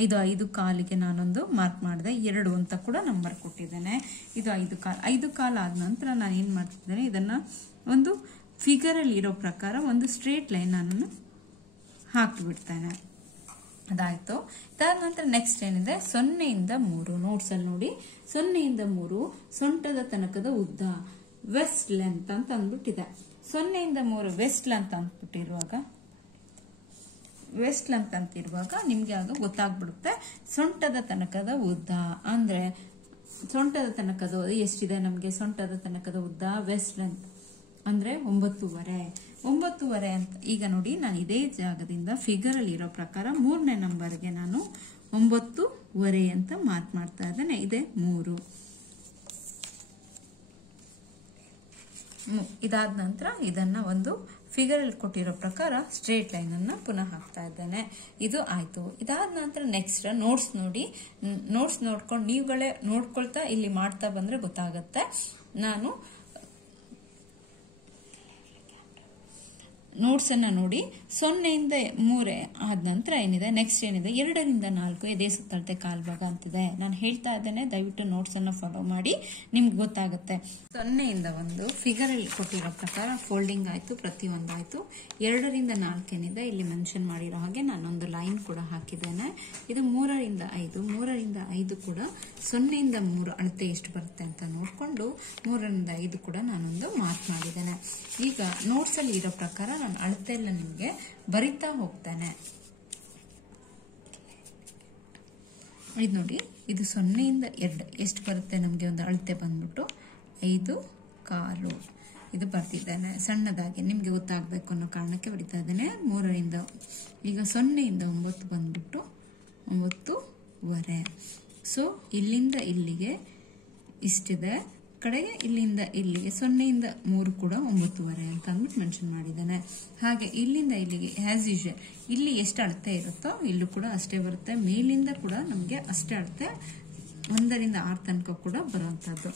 ಇದು 5 ಕಾಲಿಗೆ ನಾನೊಂದು ಮಾರ್ಕ್ ಮಾಡಿದೆ. 2 ಅಂತ ಕೂಡ ನಂಬರ್ ಕೊಟ್ಟಿದ್ದೇನೆ. ಇದು 5 ಕಾಲು ಆದ ನಂತರ ನಾನು ಏನ್ ಮಾಡ್ತಿದ್ದೇನೆ, ಇದನ್ನ ಒಂದು ಫಿಗರ್ ಅಲ್ಲಿ ಇರೋ ಪ್ರಕಾರ ಒಂದು ಸ್ಟ್ರೇಟ್ ಲೈನ್ ನಾನು ಹಾಕಿಬಿಡ್ತೇನೆ. ಅದಾಯ್ತು. ಇದಾದ ನಂತರ ನೆಕ್ಸ್ಟ್ ಏನಿದೆ, 0 ಇಂದ 3 ನೋಟ್ಸ್ ಅಲ್ಲಿ ನೋಡಿ. 0 ಇಂದ 3 ಸೊಂಟದ ತನಕದ ಉದ್ದ, ವೆಸ್ಟ್ ಲೆಂತ್ ಅಂತ ಅಂದ್ಬಿಟ್ಟಿದೆ. 0 ಇಂದ 3 ವೆಸ್ಟ್ ಲೆಂತ್ ಅಂತಿರುವಾಗ ನಿಮ್ಗೆ ಆಗ ಗೊತ್ತಾಗ್ಬಿಡುತ್ತೆ ಸೊಂಟದ ತನಕದ ಉದ್ದ. ಅಂದ್ರೆ ಸೊಂಟದ ತನಕದ ಎಷ್ಟಿದೆ ನಮ್ಗೆ? ಸೊಂಟದ ತನಕದ ಉದ್ದ ವೆಸ್ಟ್ ಲೆಂತ್ ಅಂದ್ರೆ 9.5 ಅಂತ. ಈಗ ನೋಡಿ, ನಾನು ಇದೇ ಜಾಗದಿಂದ ಫಿಗರ್ ಅಲ್ಲಿ ಇರೋ ಪ್ರಕಾರ 3ನೇ ನಂಬರ್ಗೆ ನಾನು 9.5 ಅಂತ ಮಾರ್ಕ್ ಮಾಡ್ತಾ ಇದ್ದೇನೆ. ಇದೆ 3. ಇದಾದ ನಂತರ ಇದನ್ನ ಒಂದು ಫಿಗರ್ ಅಲ್ಲಿ ಕೊಟ್ಟಿರೋ ಪ್ರಕಾರ ಸ್ಟ್ರೇಟ್ ಲೈನ್ ಅನ್ನ ಪುನಃ ಹಾಕ್ತಾ ಇದ್ದೇನೆ. ಇದು ಆಯ್ತು. ಇದಾದ ನಂತರ ನೆಕ್ಸ್ಟ್ ನೋಟ್ಸ್ ನೋಡಿ. ನೋಟ್ಸ್ ನೋಡ್ಕೊಂಡು ನೀವುಗಳೇ ನೋಡ್ಕೊಳ್ತಾ ಇಲ್ಲಿ ಮಾಡ್ತಾ ಬಂದ್ರೆ ಗೊತ್ತಾಗತ್ತೆ. ನಾನು ನೋಟ್ಸ್ ಅನ್ನ ನೋಡಿ, 0 ಇಂದ 3 ಆದ ನಂತರ ಏನಿದೆ ನೆಕ್ಸ್ಟ್ ಏನಿದೆ, 2 ರಿಂದ 4 ಎದೆ ಸುತ್ತಳತೆ ಕಾಲ್ ಭಾಗ ಅಂತಿದೆ. ನಾನು ಹೇಳ್ತಾ ಇದ್ದೇನೆ, ದಯವಿಟ್ಟು ನೋಟ್ಸ್ ಅನ್ನ ಫಾಲೋ ಮಾಡಿ, ನಿಮ್ಗೆ ಗೊತ್ತಾಗುತ್ತೆ. 0 ಇಂದ 1 ಫಿಗರ್ ಅಲ್ಲಿ ಕೊಟ್ಟಿರೋ ಪ್ರಕಾರ ಫೋಲ್ಡಿಂಗ್ ಆಯ್ತು, ಪ್ರತಿಯೊಂದಾಯ್ತು. 2 ರಿಂದ 4 ಏನಿದೆ ಇಲ್ಲಿ ಮೆನ್ಷನ್ ಮಾಡಿರೋ ಹಾಗೆ ನಾನೊಂದು ಲೈನ್ ಕೂಡ ಹಾಕಿದ್ದೇನೆ. ಇದು 3 ರಿಂದ 5 ಕೂಡ 0 ಇಂದ 3 ಅಳತೆ ಎಷ್ಟು ಬರುತ್ತೆ ಅಂತ ನೋಡ್ಕೊಂಡು 3 ರಿಂದ 5 ಕೂಡ ನಾನೊಂದು ಮಾರ್ಕ್ ಮಾಡಿದ್ದೇನೆ. ಈಗ ನೋಟ್ಸ್ ಅಲ್ಲಿ ಇರೋ ಪ್ರಕಾರ ನಾನು ಅಳತೆ ಎಲ್ಲ ನಿಮ್ಗೆ ಬರಿತಾ ಹೋಗ್ತೇನೆ. ಇದು ನೋಡಿ, ಇದು 0 ಇಂದ 2 ಎಷ್ಟು ಬರುತ್ತೆ ನಮ್ಗೆ ಒಂದು ಅಳತೆ ಬಂದ್ಬಿಟ್ಟು 5.25 ಇದು ಬರ್ತಿದ್ದೇನೆ. ಸಣ್ಣದಾಗಿ ನಿಮ್ಗೆ ಗೊತ್ತಾಗಬೇಕು ಅನ್ನೋ ಕಾರಣಕ್ಕೆ ಬರಿತಾ ಇದ್ದೇನೆ. 3 ರಿಂದ ಈಗ 0 ಇಂದ 9 ಬಂದ್ಬಿಟ್ಟು 9.5. ಸೊ ಇಲ್ಲಿಂದ ಇಲ್ಲಿಗೆ ಇಷ್ಟಿದೆ. ಕಡೆಗೆ ಇಲ್ಲಿಂದ ಇಲ್ಲಿಗೆ 0 ಇಂದ 3 ಕೂಡ 9.5 ಅಂತ ಅಂದ್ಬಿಟ್ಟು ಮೆನ್ಷನ್ ಮಾಡಿದ್ದೇನೆ. ಹಾಗೆ ಇಲ್ಲಿಂದ ಇಲ್ಲಿಗೆ ಆಸ್ ಯೂಶುವಲ್ ಇಲ್ಲಿ ಎಷ್ಟು ಅಳತೆ ಇರುತ್ತೋ ಇಲ್ಲೂ ಕೂಡ ಅಷ್ಟೇ ಬರುತ್ತೆ. ಮೇಲಿಂದ ಕೂಡ ನಮಗೆ ಅಷ್ಟೇ ಅಳತೆ 1 ರಿಂದ 6 ತನಕ ಕೂಡ ಬರುವಂತದ್ದು.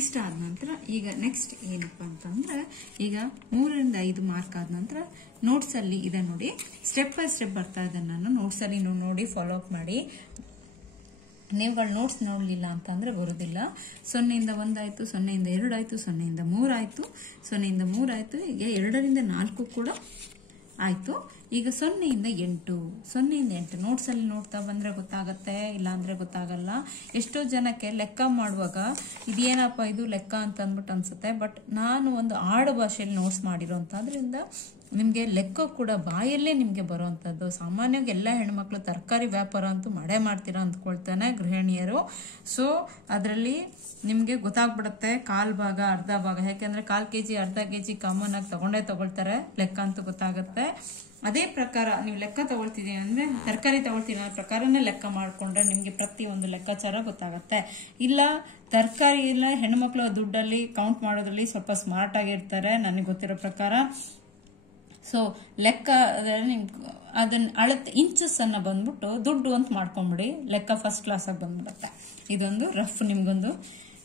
ಇಷ್ಟ ಆದ ನಂತರ ಈಗ ನೆಕ್ಸ್ಟ್ ಏನಪ್ಪಾ ಅಂತಂದ್ರೆ, ಈಗ 3 ರಿಂದ 5 ಮಾರ್ಕ್ ಆದ ನಂತರ ನೋಟ್ಸ್ ಅಲ್ಲಿ ಇದೆ ನೋಡಿ, ಸ್ಟೆಪ್ ಬೈ ಸ್ಟೆಪ್ ಬರ್ತಾ ಇದೆ. ನಾನು ನೋಟ್ಸ್ ಅಲ್ಲಿ ನೋಡಿ ಫಾಲೋ ಅಪ್ ಮಾಡಿ. ನೀವುಗಳು ನೋಟ್ಸ್ ನೋಡಲಿಲ್ಲ ಅಂತಂದ್ರೆ ಬರೋದಿಲ್ಲ. 0 ಇಂದ 1 ಆಯ್ತು, 0 ಇಂದ 2 ಆಯ್ತು, 0 ಇಂದ 3 ಆಯ್ತು, 0 ಇಂದ 3 ಆಯ್ತು. ಈಗ 2 ರಿಂದ 4 ಕೂಡ ಆಯ್ತು. ಈಗ 0 ಇಂದ 8 ನೋಟ್ಸ್ ಅಲ್ಲಿ ನೋಡ್ತಾ ಬಂದ್ರೆ ಗೊತ್ತಾಗತ್ತೆ, ಇಲ್ಲ ಅಂದ್ರೆ ಗೊತ್ತಾಗಲ್ಲ. ಎಷ್ಟೋ ಜನಕ್ಕೆ ಲೆಕ್ಕ ಮಾಡುವಾಗ ಇದೇನಪ್ಪ ಇದು ಲೆಕ್ಕ ಅಂತ ಅಂದ್ಬಿಟ್ಟು ಅನ್ಸುತ್ತೆ. ಬಟ್ ನಾನು ಒಂದು ಆಡು ಭಾಷೆಯಲ್ಲಿ ನೋಟ್ಸ್ ಮಾಡಿರೋಂಥದ್ರಿಂದ ನಿಮ್ಗೆ ಲೆಕ್ಕ ಕೂಡ ಬಾಯಲ್ಲೇ ನಿಮ್ಗೆ ಬರುವಂತದ್ದು. ಸಾಮಾನ್ಯವಾಗಿ ಎಲ್ಲ ಹೆಣ್ಮಕ್ಳು ತರಕಾರಿ ವ್ಯಾಪಾರ ಅಂತೂ ಮಾಡ್ತೀರಾ ಅಂದ್ಕೊಳ್ತಾನೆ ಗೃಹಿಣಿಯರು. ಸೊ ಅದರಲ್ಲಿ ನಿಮ್ಗೆ ಗೊತ್ತಾಗ್ಬಿಡುತ್ತೆ ಕಾಲ್ ಭಾಗ ಅರ್ಧ ಭಾಗ. ಯಾಕೆಂದ್ರೆ 1/4 kg ಅರ್ಧ kg ಕಾಮನ್ ಆಗಿ ತಗೊಳ್ತಾರೆ, ಲೆಕ್ಕ ಅಂತೂ ಗೊತ್ತಾಗುತ್ತೆ. ಅದೇ ಪ್ರಕಾರ ನೀವು ಲೆಕ್ಕ ತಗೊಳ್ತಿದೀನಿ ಅಂದ್ರೆ ತರಕಾರಿ ತಗೊಳ್ತೀನಿ ಅನ್ನೋ ಪ್ರಕಾರನೇ ಲೆಕ್ಕ ಮಾಡ್ಕೊಂಡ್ರೆ ನಿಮ್ಗೆ ಪ್ರತಿಯೊಂದು ಲೆಕ್ಕಾಚಾರ ಗೊತ್ತಾಗತ್ತೆ. ಇಲ್ಲ ತರಕಾರಿ ಇಲ್ಲ ಹೆಣ್ಮಕ್ಳು ದುಡ್ಡಲ್ಲಿ ಕೌಂಟ್ ಮಾಡೋದ್ರಲ್ಲಿ ಸ್ವಲ್ಪ ಸ್ಮಾರ್ಟ್ ಆಗಿರ್ತಾರೆ ನನಗೆ ಗೊತ್ತಿರೋ ಪ್ರಕಾರ. ಸೊ ಲೆಕ್ಕ ಅದನ್ನ ಅಳತೆ ಇಂಚಸ್ ಅನ್ನ ಬಂದ್ಬಿಟ್ಟು ದುಡ್ಡು ಅಂತ ಮಾಡ್ಕೊಂಡ್ಬಿಡಿ, ಲೆಕ್ಕ ಫಸ್ಟ್ ಕ್ಲಾಸ್ ಆಗಿ ಬಂದ್ಬಿಡುತ್ತೆ. ಇದೊಂದು ರಫ್ ನಿಮ್ಗೊಂದು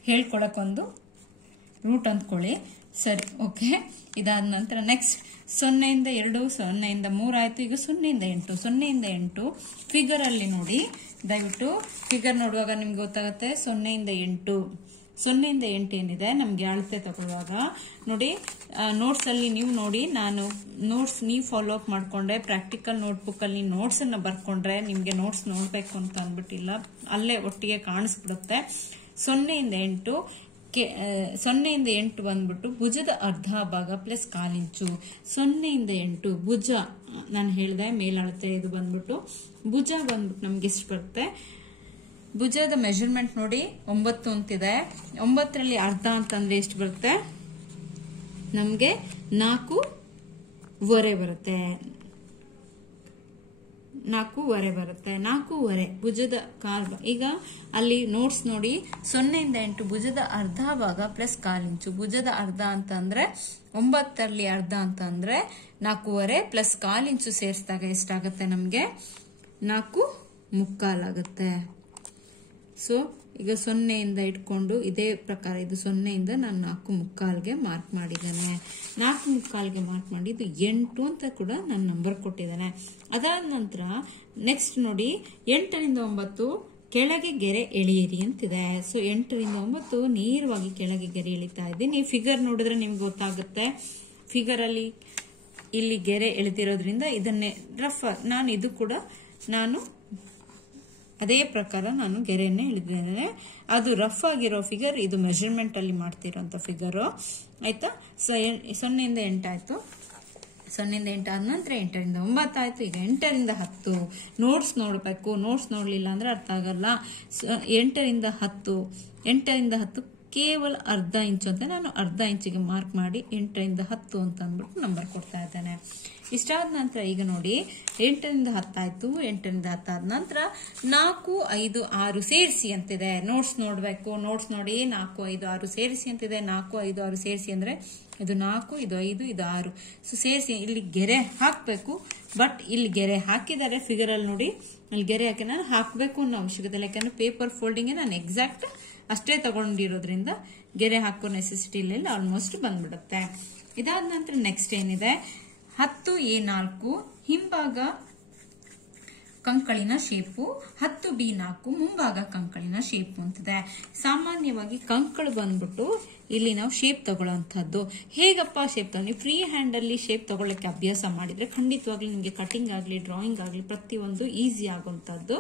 ಹೇಳ್ಕೊಳಕ್ಕೊಂದು ರೂಟ್ ಅಂದ್ಕೊಳ್ಳಿ. ಸರಿ, ಓಕೆ. ಇದಾದ ನಂತರ ನೆಕ್ಸ್ಟ್ 0 ಇಂದ 2, 0 ಇಂದ 3 ಆಯ್ತು. ಈಗ 0 ಇಂದ 8, 0 ಇಂದ 8 ಫಿಗರ್ ಅಲ್ಲಿ ನೋಡಿ. ದಯವಿಟ್ಟು ಫಿಗರ್ ನೋಡುವಾಗ ನಿಮ್ಗೆ ಗೊತ್ತಾಗುತ್ತೆ. 0 ಇಂದ 8 ಏನಿದೆ ನಮ್ಗೆ ಅಳತೆ ತಗೊಳ್ಳುವಾಗ ನೋಡಿ. ನೋಟ್ಸ್ ಅಲ್ಲಿ ನೀವು ನೋಡಿ, ನಾನು ನೋಟ್ಸ್ ನೀವು ಫಾಲೋ ಅಪ್ ಮಾಡ್ಕೊಂಡ್ರೆ ಪ್ರಾಕ್ಟಿಕಲ್ ನೋಟ್ಬುಕ್ ಅಲ್ಲಿ ನೋಟ್ಸ್ ಅನ್ನ ಬರ್ಕೊಂಡ್ರೆ ನಿಮ್ಗೆ ನೋಟ್ಸ್ ನೋಡ್ಬೇಕು ಅಂತ ಅಂದ್ಬಿಟ್ಟಿಲ್ಲ, ಅಲ್ಲೇ ಒಟ್ಟಿಗೆ ಕಾಣಿಸ್ಬಿಡುತ್ತೆ. 0 ಇಂದ 8 0 ಇಂದ 8 ಬಂದ್ಬಿಟ್ಟು ಭುಜದ ಅರ್ಧ ಭಾಗ ಪ್ಲಸ್ 1/4 ಇಂಚು. 0 ಇಂದ 8 ಭುಜ ನಾನು ಹೇಳಿದೆ ಮೇಲಳತೆ. ಇದು ಬಂದ್ಬಿಟ್ಟು ಭುಜ ಬಂದ್ಬಿಟ್ಟು ನಮ್ಗೆ ಎಷ್ಟು ಬರುತ್ತೆ? ಭುಜದ ಮೆಜರ್ಮೆಂಟ್ ನೋಡಿ 9 ಅಂತಿದೆ. 9ರಲ್ಲಿ ಅರ್ಧ ಅಂತಂದ್ರೆ ಎಷ್ಟು ಬರುತ್ತೆ? ನಮ್ಗೆ 4.25 ಬರುತ್ತೆ. 4.25 ಭುಜದ ಕಾಲ್. ಈಗ ಅಲ್ಲಿ ನೋಟ್ಸ್ ನೋಡಿ, 0 ಇಂದ 8 ಭುಜದ ಅರ್ಧ ಭಾಗ ಪ್ಲಸ್ 1/4 ಇಂಚು. ಭುಜದ ಅರ್ಧ ಅಂತಂದ್ರೆ 9ರಲ್ಲಿ ಅರ್ಧ ಅಂತಂದ್ರೆ 4.25 ಪ್ಲಸ್ 1/4 ಇಂಚು ಸೇರಿಸಿದಾಗ ಎಷ್ಟಾಗತ್ತೆ? ನಮ್ಗೆ 4.25 ಆಗುತ್ತೆ. ಸೊ ಈಗ 0 ಇಂದ ಇಟ್ಕೊಂಡು ಇದೇ ಪ್ರಕಾರ ಇದು 0 ಇಂದ ನಾನು 4.25ಗೆ ಮಾರ್ಕ್ ಮಾಡಿದ್ದೇನೆ. 4.25ಗೆ ಮಾರ್ಕ್ ಮಾಡಿ ಇದು 8 ಅಂತ ಕೂಡ ನಾನು ನಂಬರ್ ಕೊಟ್ಟಿದ್ದೇನೆ. ಅದಾದ ನಂತರ ನೆಕ್ಸ್ಟ್ ನೋಡಿ, 8 ರಿಂದ 9 ಕೆಳಗೆ ಗೆರೆ ಎಳೆಯಿರಿ ಅಂತಿದೆ. ಸೊ 8 ರಿಂದ 9 ನೇರವಾಗಿ ಕೆಳಗೆ ಗೆರೆ ಎಳಿತಾ ಇದ್ದೀನಿ. ಫಿಗರ್ ನೋಡಿದ್ರೆ ನಿಮ್ಗೆ ಗೊತ್ತಾಗುತ್ತೆ. ಫಿಗರ್ ಅಲ್ಲಿ ಇಲ್ಲಿ ಗೆರೆ ಎಳೆದಿರೋದ್ರಿಂದ ಇದನ್ನೇ ರಫ್ ನಾನು ಇದು ಕೂಡ ನಾನು ಅದೇ ಪ್ರಕಾರ ನಾನು ಗೆರೆಯನ್ನೇ ಎಳೆದಿದ್ದೇನೆ. ಅದು ರಫ್ ಆಗಿರೋ ಫಿಗರ್, ಇದು ಮೆಜರ್ಮೆಂಟ್ ಅಲ್ಲಿ ಮಾಡ್ತಿರೋಂಥ ಫಿಗರು. ಆಯ್ತಾ? ಸೊ 0 ಇಂದ 8 ಆಯ್ತು. 0 ಇಂದ 8 ಆದ ನಂತರ 8 ರಿಂದ 9 ಆಯ್ತು. ಈಗ 8 ರಿಂದ 10 ನೋಟ್ಸ್ ನೋಡ್ಬೇಕು. ನೋಟ್ಸ್ ನೋಡ್ಲಿಲ್ಲ ಅಂದ್ರೆ ಅರ್ಥ ಆಗಲ್ಲ. 8 ರಿಂದ 10 ಕೇವಲ ಅರ್ಧ ಇಂಚು ಅಂತ ನಾನು ಅರ್ಧ ಇಂಚಿಗೆ ಮಾರ್ಕ್ ಮಾಡಿ 8 ರಿಂದ 10 ಅಂತ ಅಂದ್ಬಿಟ್ಟು ನಂಬರ್ ಕೊಡ್ತಾ ಇದ್ದೇನೆ. ಇಷ್ಟಾದ ನಂತರ ಈಗ ನೋಡಿ 8 ರಿಂದ 10 ಆಯ್ತು. 8 ರಿಂದ 10 ಆದ ನಂತರ 4, 5, 6 ಸೇರಿಸಿ ಅಂತಿದೆ. ನೋಟ್ಸ್ ನೋಡ್ಬೇಕು. ನೋಟ್ಸ್ ನೋಡಿ 4, 5, 6 ಸೇರಿಸಿ ಅಂತಿದೆ. 4, 5, 6 ಸೇರಿಸಿ ಅಂದ್ರೆ ಇದು 4, ಇದು 5, ಇದು 6. ಸೊ ಸೇರಿಸಿ ಇಲ್ಲಿ ಗೆರೆ ಹಾಕ್ಬೇಕು. ಬಟ್ ಇಲ್ಲಿ ಗೆರೆ ಹಾಕಿದ್ದಾರೆ ಫಿಗರ್ ಅಲ್ಲಿ ನೋಡಿ. ಅಲ್ಲಿ ಗೆರೆ ಹಾಕಿ ನಾನು ಹಾಕ್ಬೇಕು ಅನ್ನೋ ಅವಶ್ಯಕತೆ ಇಲ್ಲ. ಯಾಕಂದ್ರೆ ಪೇಪರ್ ಫೋಲ್ಡಿಂಗ್ ನಾನು ಎಕ್ಸಾಕ್ಟ್ ಅಷ್ಟೇ ತಗೊಂಡಿರೋದ್ರಿಂದ ಗೆರೆ ಹಾಕೋ ನೆಸೆಸಿಟಿ ಇಲ್ಲ, ಆಲ್ಮೋಸ್ಟ್ ಬಂದ್ಬಿಡುತ್ತೆ. ಇದಾದ ನಂತರ ನೆಕ್ಸ್ಟ್ ಏನಿದೆ, 10A4 ಹಿಂಭಾಗ ಕಂಕಳಿನ ಶೇಪು, 10B4 ಮುಂಭಾಗ ಕಂಕಳಿನ ಶೇಪು ಅಂತಿದೆ. ಸಾಮಾನ್ಯವಾಗಿ ಕಂಕಳು ಬಂದ್ಬಿಟ್ಟು ಇಲ್ಲಿ ನಾವು ಶೇಪ್ ತಗೊಳ್ಳೋಂಥದ್ದು. ಹೇಗಪ್ಪ ಶೇಪ್ ತಗೊಂಡು ಫ್ರೀ ಹ್ಯಾಂಡ್ ಅಲ್ಲಿ ಶೇಪ್ ತಗೊಳ್ಳಕ್ಕೆ ಅಭ್ಯಾಸ ಮಾಡಿದ್ರೆ ಖಂಡಿತವಾಗ್ಲೂ ನಿಮ್ಗೆ ಕಟಿಂಗ್ ಆಗ್ಲಿ ಡ್ರಾಯಿಂಗ್ ಆಗ್ಲಿ ಪ್ರತಿಯೊಂದು ಈಸಿ ಆಗುವಂತದ್ದು.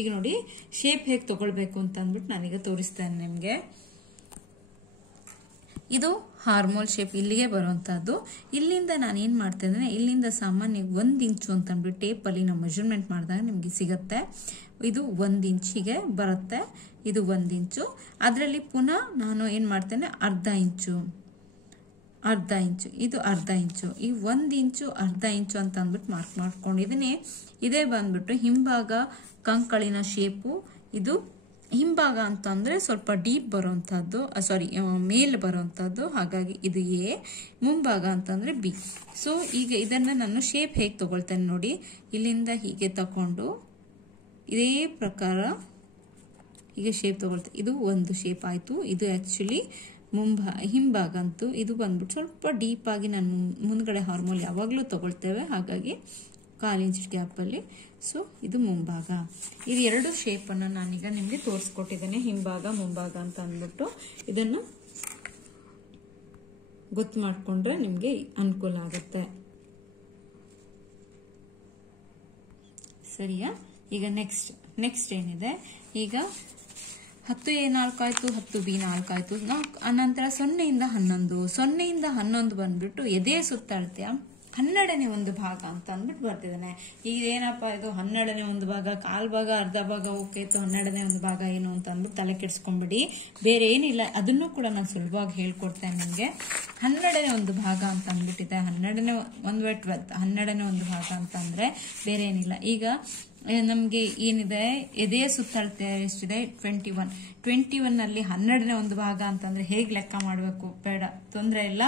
ಈಗ ನೋಡಿ ಶೇಪ್ ಹೇಗೆ ತಗೊಳ್ಬೇಕು ಅಂತ ಅಂದ್ಬಿಟ್ಟು ನಾನೀಗ ತೋರಿಸ್ತೇನೆ ನಿಮ್ಗೆ. ಇದು ಹಾರ್ಮೋಲ್ ಶೇಪ್ ಇಲ್ಲಿಗೆ ಬರುವಂತಹದ್ದು. ಇಲ್ಲಿಂದ ನಾನು ಏನ್ ಮಾಡ್ತೇನೆ, ಇಲ್ಲಿಂದ ಸಾಮಾನ್ಯ 1 ಇಂಚು ಅಂತ ಅಂದ್ಬಿಟ್ಟು ಟೇಪ್ ಅಲ್ಲಿ ನಾವು ಮೆಜರ್ಮೆಂಟ್ ಮಾಡಿದಾಗ ನಿಮ್ಗೆ ಸಿಗತ್ತೆ. ಇದು 1 ಇಂಚಿಗೆ ಬರುತ್ತೆ. ಇದು 1 ಇಂಚು. ಅದರಲ್ಲಿ ಪುನಃ ನಾನು ಏನ್ ಮಾಡ್ತೇನೆ, ಅರ್ಧ ಇಂಚು, ಇದು ಅರ್ಧ ಇಂಚು. ಈ 1 ಇಂಚು ಅರ್ಧ ಇಂಚು ಅಂತ ಅಂದ್ಬಿಟ್ಟು ಮಾರ್ಕ್ ಮಾಡ್ಕೊಂಡಿದ್ದೀನಿ. ಇದೇ ಬಂದ್ಬಿಟ್ಟು ಹಿಂಭಾಗ ಕಂಕಳಿನ ಶೇಪು. ಇದು ಹಿಂಭಾಗ ಅಂತ ಅಂದ್ರೆ ಸ್ವಲ್ಪ ಡೀಪ್ ಬರುವಂತಹದ್ದು, ಮೇಲ್ ಬರುವಂತಹದ್ದು. ಹಾಗಾಗಿ ಇದು ಎ. ಮುಂಭಾಗ ಅಂತಂದ್ರೆ ಬಿ. ಸೊ ಈಗ ಇದನ್ನ ನಾನು ಶೇಪ್ ಹೇಗೆ ತಗೊಳ್ತೇನೆ ನೋಡಿ. ಇಲ್ಲಿಂದ ಹೀಗೆ ತಕೊಂಡು ಇದೇ ಪ್ರಕಾರ ಹೀಗೆ ಶೇಪ್ ತಗೊಳ್ತೇನೆ. ಇದು ಒಂದು ಶೇಪ್ ಆಯ್ತು. ಇದು ಆಕ್ಚುಲಿ ಹಿಂಭಾಗ ಅಂತೂ ಇದು ಬಂದ್ಬಿಟ್ಟು ಸ್ವಲ್ಪ ಡೀಪ್ ಆಗಿ ನಾನು ಮುಂದ್ಗಡೆ ಹಾರ್ಮೋಲ್ ಯಾವಾಗ್ಲೂ ತಗೊಳ್ತೇವೆ. ಹಾಗಾಗಿ 1/4 ಇಂಚ್ ಗ್ಯಾಪ್ ಅಲ್ಲಿ. ಸೊ ಇದು ಮುಂಭಾಗ. ಇದು 2 ಶೇಪ್ ಅನ್ನ ನಾನೀಗ ನಿಮ್ಗೆ ತೋರಿಸ್ಕೊಟ್ಟಿದ್ದೇನೆ, ಹಿಂಭಾಗ ಮುಂಭಾಗ ಅಂತ ಅಂದ್ಬಿಟ್ಟು. ಇದನ್ನ ಗೊತ್ತು ಮಾಡ್ಕೊಂಡ್ರೆ ನಿಮ್ಗೆ ಅನುಕೂಲ ಆಗುತ್ತೆ. ಸರಿಯಾ? ಈಗ ನೆಕ್ಸ್ಟ್ ಏನಿದೆ, ಈಗ 10A4 ಆಯ್ತು, 10B4 ಆಯ್ತು. ಅನಂತರ 0ಇಂದ 11, 0ಇಂದ 11 ಬಂದ್ಬಿಟ್ಟು ಎದೆಯ ಸುತ್ತಳತೆಯ 12ನೇ ಒಂದು ಭಾಗ ಅಂತ ಅಂದ್ಬಿಟ್ಟು ಬರ್ತಿದ್ದಾನೆ. ಈಗ ಏನಪ್ಪಾ ಇದು 12ನೇ ಒಂದು ಭಾಗ, ಕಾಲ್ ಭಾಗ, ಅರ್ಧ ಭಾಗ ಓಕೆ ಇತ್ತು, 12ನೇ ಒಂದು ಭಾಗ ಏನು ಅಂತ ಅಂದ್ಬಿಟ್ಟು ತಲೆ ಕೆಡಿಸ್ಕೊಂಡ್ಬಿಡಿ. ಬೇರೆ ಏನಿಲ್ಲ, ಅದನ್ನು ಕೂಡ ನಾನು ಸುಲಭವಾಗಿ ಹೇಳ್ಕೊಡ್ತೇನೆ ನಿಮ್ಗೆ. 12ನೇ ಒಂದು ಭಾಗ ಅಂತ ಅಂದ್ಬಿಟ್ಟಿದೆ. 12ನೇ ಒಂದು 12ನೇ ಒಂದು ಭಾಗ ಅಂತ ಅಂದ್ರೆ ಬೇರೆ ಏನಿಲ್ಲ. ಈಗ ನಮ್ಗೆ ಏನಿದೆ, ಎದೆಯ ಸುತ್ತಳತೆ ಎಷ್ಟಿದೆ 21 ನಲ್ಲಿ 12ನೇ ಒಂದು ಭಾಗ ಅಂತಂದ್ರೆ ಹೇಗ್ ಲೆಕ್ಕ ಮಾಡ್ಬೇಕು ಬೇಡ, ತೊಂದ್ರೆ ಇಲ್ಲ,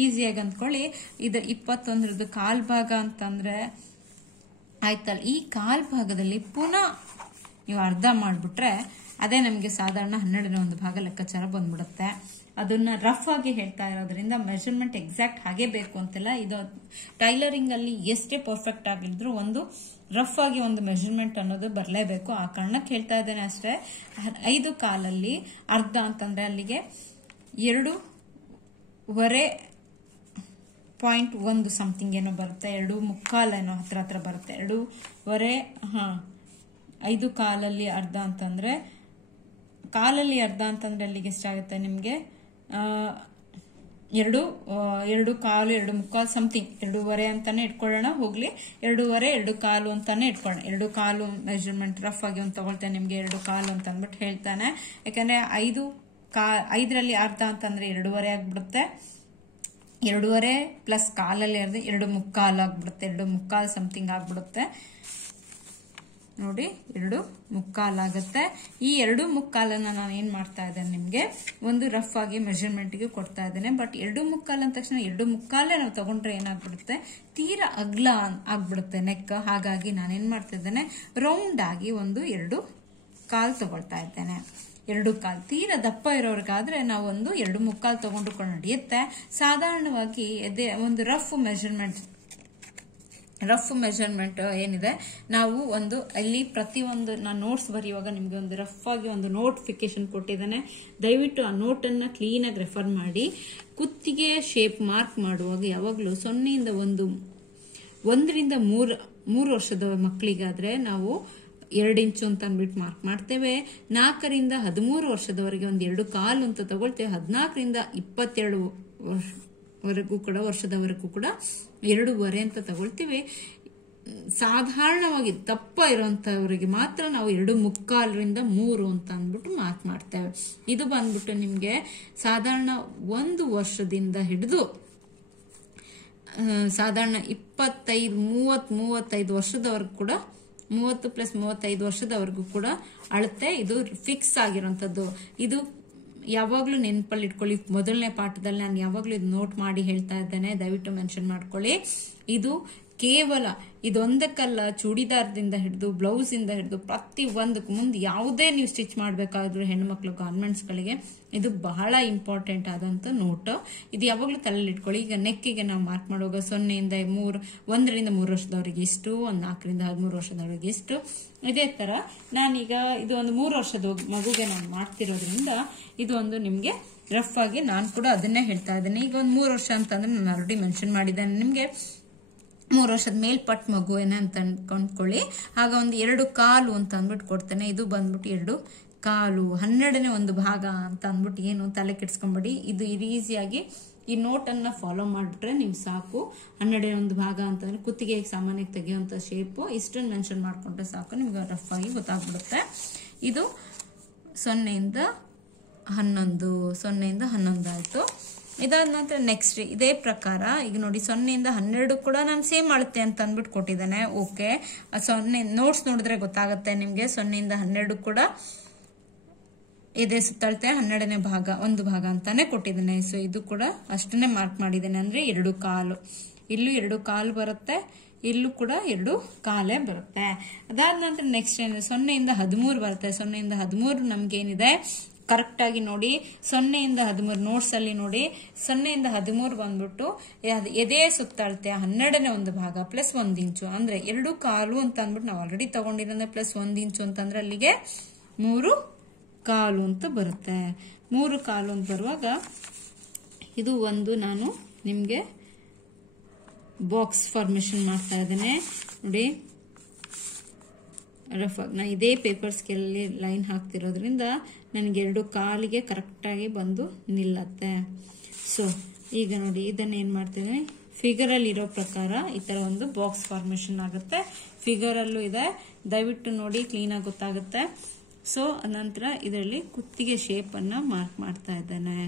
ಈಸಿಯಾಗಿ ಅಂದ್ಕೊಳ್ಳಿ. ಇದು 21 ಕಾಲ್ ಭಾಗ ಅಂತಂದ್ರೆ ಆಯ್ತಲ್ಲ, ಈ ಕಾಲ್ ಭಾಗದಲ್ಲಿ ಪುನಃ ನೀವು ಅರ್ಧ ಮಾಡ್ಬಿಟ್ರೆ ಅದೇ ನಮ್ಗೆ ಸಾಧಾರಣ 12ನೇ ಒಂದು ಭಾಗ ಲೆಕ್ಕಾಚಾರ ಬಂದ್ಬಿಡುತ್ತೆ. ಅದನ್ನ ರಫ್ ಆಗಿ ಹೇಳ್ತಾ ಇರೋದ್ರಿಂದ ಮೆಜರ್ಮೆಂಟ್ ಎಕ್ಸಾಕ್ಟ್ ಹಾಗೆ ಬೇಕು ಅಂತಿಲ್ಲ. ಇದು ಟೈಲರಿಂಗ್ ಅಲ್ಲಿ ಎಷ್ಟೇ ಪರ್ಫೆಕ್ಟ್ ಆಗಿದ್ರು ಒಂದು ರಫ್ ಆಗಿ ಒಂದು ಮೆಜರ್ಮೆಂಟ್ ಅನ್ನೋದು ಬರಲೇಬೇಕು. ಆ ಕಾರಣಕ್ಕೆ ಹೇಳ್ತಾ ಇದ್ದೇನೆ ಅಷ್ಟೇ. 5 ಕಾಲಲ್ಲಿ ಅರ್ಧ ಅಂತಂದ್ರೆ ಅಲ್ಲಿಗೆ 2.1 ಸಮಥಿಂಗ್ ಏನೋ ಬರುತ್ತೆ, 2.25 ಏನೋ ಹತ್ರ ಬರುತ್ತೆ. 2.5 5 ಕಾಲಲ್ಲಿ ಅರ್ಧ ಅಂತಂದ್ರೆ ಅಲ್ಲಿಗೆ ಎಷ್ಟಾಗುತ್ತೆ ನಿಮ್ಗೆ 2 ಕಾಲು 2.25 ಸಮಥಿಂಗ್, 2.5 ಅಂತಾನೆ ಇಟ್ಕೊಳ್ಳೋಣ, ಹೋಗ್ಲಿ 2.5 2 ಕಾಲು ಅಂತಾನೆ ಇಟ್ಕೊಳ್ಳೋಣ. 2 ಕಾಲು ಮೆಜರ್ಮೆಂಟ್ ರಫ್ ಆಗಿ ಒಂದು ತಗೊಳ್ತೇನೆ ನಿಮ್ಗೆ, 2 ಕಾಲು ಅಂತ ಅಂದ್ಬಿಟ್ಟು ಹೇಳ್ತಾನೆ. ಯಾಕಂದ್ರೆ 5ರಲ್ಲಿ ಅರ್ಧ ಅಂತಂದ್ರೆ 2.5 ಆಗ್ಬಿಡುತ್ತೆ. 2.5 ಪ್ಲಸ್ ಕಾಲಲ್ಲಿ ಅರ್ಧ 2.25 ಆಗ್ಬಿಡುತ್ತೆ. 2.25 ಸಮಥಿಂಗ್ ಆಗ್ಬಿಡುತ್ತೆ ನೋಡಿ, 2.25 ಆಗುತ್ತೆ. ಈ 2.25 ನಾನು ಏನ್ ಮಾಡ್ತಾ ಇದ್ದೇನೆ ನಿಮ್ಗೆ ಒಂದು ರಫ್ ಆಗಿ ಮೆಜರ್ಮೆಂಟ್ ಗೆ ಕೊಡ್ತಾ ಇದ್ದೇನೆ. ಬಟ್ 2.25 ಅಂದ ತಕ್ಷಣ 2.25 ನಾವು ತಗೊಂಡ್ರೆ ಏನಾಗ್ಬಿಡುತ್ತೆ, ತೀರಾ ಅಗ್ಲ ಆಗ್ಬಿಡುತ್ತೆ ನೆಕ್. ಹಾಗಾಗಿ ನಾನೇನ್ ಮಾಡ್ತಾ ಇದ್ದೇನೆ, ರೌಂಡ್ ಆಗಿ ಒಂದು 2 ಕಾಲ್ ತಗೊಳ್ತಾ ಇದ್ದೇನೆ. 2 ಕಾಲ್ ತೀರಾ ದಪ್ಪ ಇರೋರ್ಗಾದ್ರೆ ನಾವು ಒಂದು 2.25 ತಗೊಂಡ್ರು ನಡೆಯುತ್ತೆ. ಸಾಧಾರಣವಾಗಿ ಒಂದು ರಫ್ ಮೆಜರ್ಮೆಂಟ್ ಏನಿದೆ, ನಾವು ಒಂದು ಅಲ್ಲಿ ಪ್ರತಿಯೊಂದು ನಾನು ನೋಟ್ಸ್ ಬರೆಯುವಾಗ ನಿಮ್ಗೆ ಒಂದು ರಫ್ ಆಗಿ ಒಂದು ನೋಟಿಫಿಕೇಶನ್ ಕೊಟ್ಟಿದ್ದೇನೆ. ದಯವಿಟ್ಟು ಆ ನೋಟ್ ಅನ್ನ ಕ್ಲೀನ್ ಆಗಿ ರೆಫರ್ ಮಾಡಿ. ಕುತ್ತಿಗೆ ಶೇಪ್ ಮಾರ್ಕ್ ಮಾಡುವಾಗ ಯಾವಾಗ್ಲೂ 0ಇಂದ 1ರಿಂದ 3 ವರ್ಷದ ಮಕ್ಕಳಿಗಾದ್ರೆ ನಾವು 2 ಇಂಚು ಅಂತ ಅಂದ್ಬಿಟ್ಟು ಮಾರ್ಕ್ ಮಾಡ್ತೇವೆ. 4ರಿಂದ 13 ವರ್ಷದವರೆಗೆ ಒಂದು 2 ಕಾಲು ಅಂತ ತಗೊಳ್ತೇವೆ. 14ರಿಂದ 22 ವರ್ಷದವರೆಗೂ ಕೂಡ 2.5 ಅಂತ ತಗೊಳ್ತೀವಿ. ಸಾಧಾರಣವಾಗಿ ದಪ್ಪ ಇರುವಂತವರಿಗೆ ಮಾತ್ರ ನಾವು 2.25ರಿಂದ 3 ಅಂತ ಅಂದ್ಬಿಟ್ಟು ಮಾರ್ಕ್ ಮಾಡ್ತೇವೆ. ಇದು ಬಂದ್ಬಿಟ್ಟು ನಿಮ್ಗೆ ಸಾಧಾರಣ 1 ವರ್ಷದಿಂದ ಹಿಡಿದು ಸಾಧಾರಣ 25-35 ವರ್ಷದವರೆಗೂ ಕೂಡ 30+35 ವರ್ಷದವರೆಗೂ ಕೂಡ ಅಳತೆ ಇದು ಫಿಕ್ಸ್ ಆಗಿರುವಂತದ್ದು. ಇದು ಯಾವಾಗ್ಲೂ ನೆನಪಲ್ಲಿ ಇಟ್ಕೊಳ್ಳಿ. ಮೊದಲನೇ ಪಾಠದಲ್ಲಿ ನಾನು ಯಾವಾಗ್ಲೂ ಇದು ನೋಟ್ ಮಾಡಿ ಹೇಳ್ತಾ ಇದ್ದೇನೆ, ದಯವಿಟ್ಟು ಮೆನ್ಷನ್ ಮಾಡ್ಕೊಳ್ಳಿ. ಇದು ಕೇವಲ ಇದೊಂದಕ್ಕಲ್ಲ, ಚೂಡಿದಾರದಿಂದ ಹಿಡಿದು ಬ್ಲೌಸ್ ಇಂದ ಹಿಡಿದು ಪ್ರತಿ ಒಂದಕ್ಕೂ ಮುಂದೆ ಯಾವುದೇ ನೀವು ಸ್ಟಿಚ್ ಮಾಡಬೇಕಾದ್ರೂ ಹೆಣ್ಣುಮಕ್ಳು ಗಾರ್ಮೆಂಟ್ಸ್ ಗಳಿಗೆ ಇದು ಬಹಳ ಇಂಪಾರ್ಟೆಂಟ್ ಆದಂತ ನೋಟ್. ಇದು ಯಾವಾಗ್ಲೂ ತಲೆಯಲ್ಲಿ ಇಟ್ಕೊಳ್ಳಿ. ಈಗ ನೆಕ್ಕಿಗೆ ನಾವು ಮಾರ್ಕ್ ಮಾಡುವಾಗ 0ರಿಂದ 1ರಿಂದ 3 ವರ್ಷದವರಿಗೆ ಇಷ್ಟು, 4ರಿಂದ 13 ವರ್ಷದವರಿಗೆ ಇಷ್ಟು. ಇದೇ ತರ ನಾನೀಗ ಇದು ಒಂದು 3 ವರ್ಷದ ಮಗುಗೆ ನಾನು ಮಾಡ್ತಿರೋದ್ರಿಂದ ಇದು ಒಂದು ನಿಮ್ಗೆ ರಫ್ ಆಗಿ ನಾನು ಕೂಡ ಅದನ್ನೇ ಹೇಳ್ತಾ ಇದ್ದೇನೆ. ಈಗ ಒಂದು 3 ವರ್ಷ ಅಂತಂದ್ರೆ ನಾನು ಆಲ್ರೆಡಿ ಮೆನ್ಷನ್ ಮಾಡಿದ್ದೇನೆ ನಿಮ್ಗೆ. 3 ವರ್ಷದ ಮೇಲ್ಪಟ್ಟ ಮಗು ಏನಂತ ಅನ್ಕೊಂಡ್ಕೊಳ್ಳಿ. ಆಗ ಒಂದು 2 ಕಾಲು ಅಂತ ಅಂದ್ಬಿಟ್ಟು ಕೊಡ್ತೇನೆ. ಇದು ಬಂದ್ಬಿಟ್ಟು 2 ಕಾಲು 12ನೇ ಒಂದು ಭಾಗ ಅಂತ ಅಂದ್ಬಿಟ್ಟು ಏನು ತಲೆ ಕೆಡ್ಸ್ಕೊಂಬಿಡಿ. ಇದು ಈಸಿಯಾಗಿ ಈ ನೋಟ್ ಅನ್ನ ಫಾಲೋ ಮಾಡ್ಬಿಟ್ರೆ ನಿಮ್ ಸಾಕು. 12ನೇ ಒಂದು ಭಾಗ ಅಂತಂದ್ರೆ ಕುತ್ತಿಗೆಗೆ ಸಾಮಾನ್ಯಕ್ಕೆ ತೆಗೆಯುವಂತ ಶೇಪು ಇಷ್ಟನ್ನು ಮೆನ್ಷನ್ ಮಾಡ್ಕೊಂಡ್ರೆ ಸಾಕು, ನಿಮ್ಗೆ ರಫ್ ಆಗಿ ಗೊತ್ತಾಗ್ಬಿಡುತ್ತೆ. ಇದು 0ಯಿಂದ 11 ಆಯ್ತು. ಇದಾದ ನಂತರ ನೆಕ್ಸ್ಟ್ ಇದೇ ಪ್ರಕಾರ ಈಗ ನೋಡಿ 0ಯಿಂದ 12 ಕೂಡ ನಾನು ಸೇಮ್ ಅಳತೆ ಅಂತ ಅಂದ್ಬಿಟ್ಟು ಕೊಟ್ಟಿದ್ದೇನೆ. ಓಕೆ, 0 ನೋಟ್ಸ್ ನೋಡಿದ್ರೆ ಗೊತ್ತಾಗುತ್ತೆ ನಿಮ್ಗೆ. 0ಯಿಂದ 12 ಕೂಡ ಇದೇ ಸುತ್ತಳತೆ 12ನೇ ಭಾಗ ಒಂದು ಭಾಗ ಅಂತಾನೆ ಕೊಟ್ಟಿದ್ದೇನೆ. ಸೊ ಇದು ಕೂಡ ಅಷ್ಟನ್ನೇ ಮಾರ್ಕ್ ಮಾಡಿದ್ದೇನೆ. ಅಂದ್ರೆ 2 ಕಾಲು, ಇಲ್ಲೂ 2 ಕಾಲು ಬರುತ್ತೆ, ಇಲ್ಲೂ ಕೂಡ 2 ಕಾಲೇ ಬರುತ್ತೆ. ಅದಾದ ನಂತರ ನೆಕ್ಸ್ಟ್ ಏನಿದೆ, 0ಯಿಂದ 13 ಬರುತ್ತೆ. 0ಯಿಂದ 13 ನಮ್ಗೇನಿದೆ ಕರೆಕ್ಟ್ ಆಗಿ ನೋಡಿ. 0ಯಿಂದ 13 ನೋಟ್ಸ್ ಅಲ್ಲಿ ನೋಡಿ, 0ಯಿಂದ 13 ಬಂದ್ಬಿಟ್ಟು ಎದೆ ಸುತ್ತಳತೆ 12ನೇ ಒಂದು ಭಾಗ ಪ್ಲಸ್ 1 ಇಂಚು ಅಂದ್ರೆ 2 ಕಾಲು ಅಂತ ಅಂದ್ಬಿಟ್ಟು ನಾವು ಆಲ್ರೆಡಿ ತಗೊಂಡಿರೋದ್ರೆ ಪ್ಲಸ್ 1 ಇಂಚು ಅಂತಂದ್ರೆ ಅಲ್ಲಿಗೆ 3 ಕಾಲು ಅಂತ ಬರುತ್ತೆ. 3 ಕಾಲು ಅಂತ ಬರುವಾಗ ಇದು ಒಂದು ನಾನು ನಿಮ್ಗೆ ಬಾಕ್ಸ್ ಫಾರ್ಮೇಶನ್ ಮಾಡ್ತಾ ಇದ್ದೇನೆ ನೋಡಿ. ರಫ್ ಆಗಿ ನಾ ಇದೇ ಪೇಪರ್ ಸ್ಕೇಲಲ್ಲಿ ಲೈನ್ ಹಾಕ್ತಿರೋದ್ರಿಂದ ನನಗೆ 2 ಕಾಲಿಗೆ ಕರೆಕ್ಟಾಗಿ ಬಂದು ನಿಲ್ಲತ್ತೆ. ಸೊ ಈಗ ನೋಡಿ ಇದನ್ನ ಏನ್ ಮಾಡ್ತಿದ್ದೀನಿ, ಫಿಗರ್ ಅಲ್ಲಿ ಇರೋ ಪ್ರಕಾರ ಈ ತರ ಒಂದು ಬಾಕ್ಸ್ ಫಾರ್ಮೇಶನ್ ಆಗುತ್ತೆ. ಫಿಗರ್ ಅಲ್ಲೂ ಇದೆ, ದಯವಿಟ್ಟು ನೋಡಿ ಕ್ಲೀನ್ ಆಗಿ ಗೊತ್ತಾಗುತ್ತೆ. ಸೊ ನಂತರ ಇದರಲ್ಲಿ ಕುತ್ತಿಗೆ ಶೇಪ್ ಅನ್ನ ಮಾರ್ಕ್ ಮಾಡ್ತಾ ಇದ್ದೇನೆ.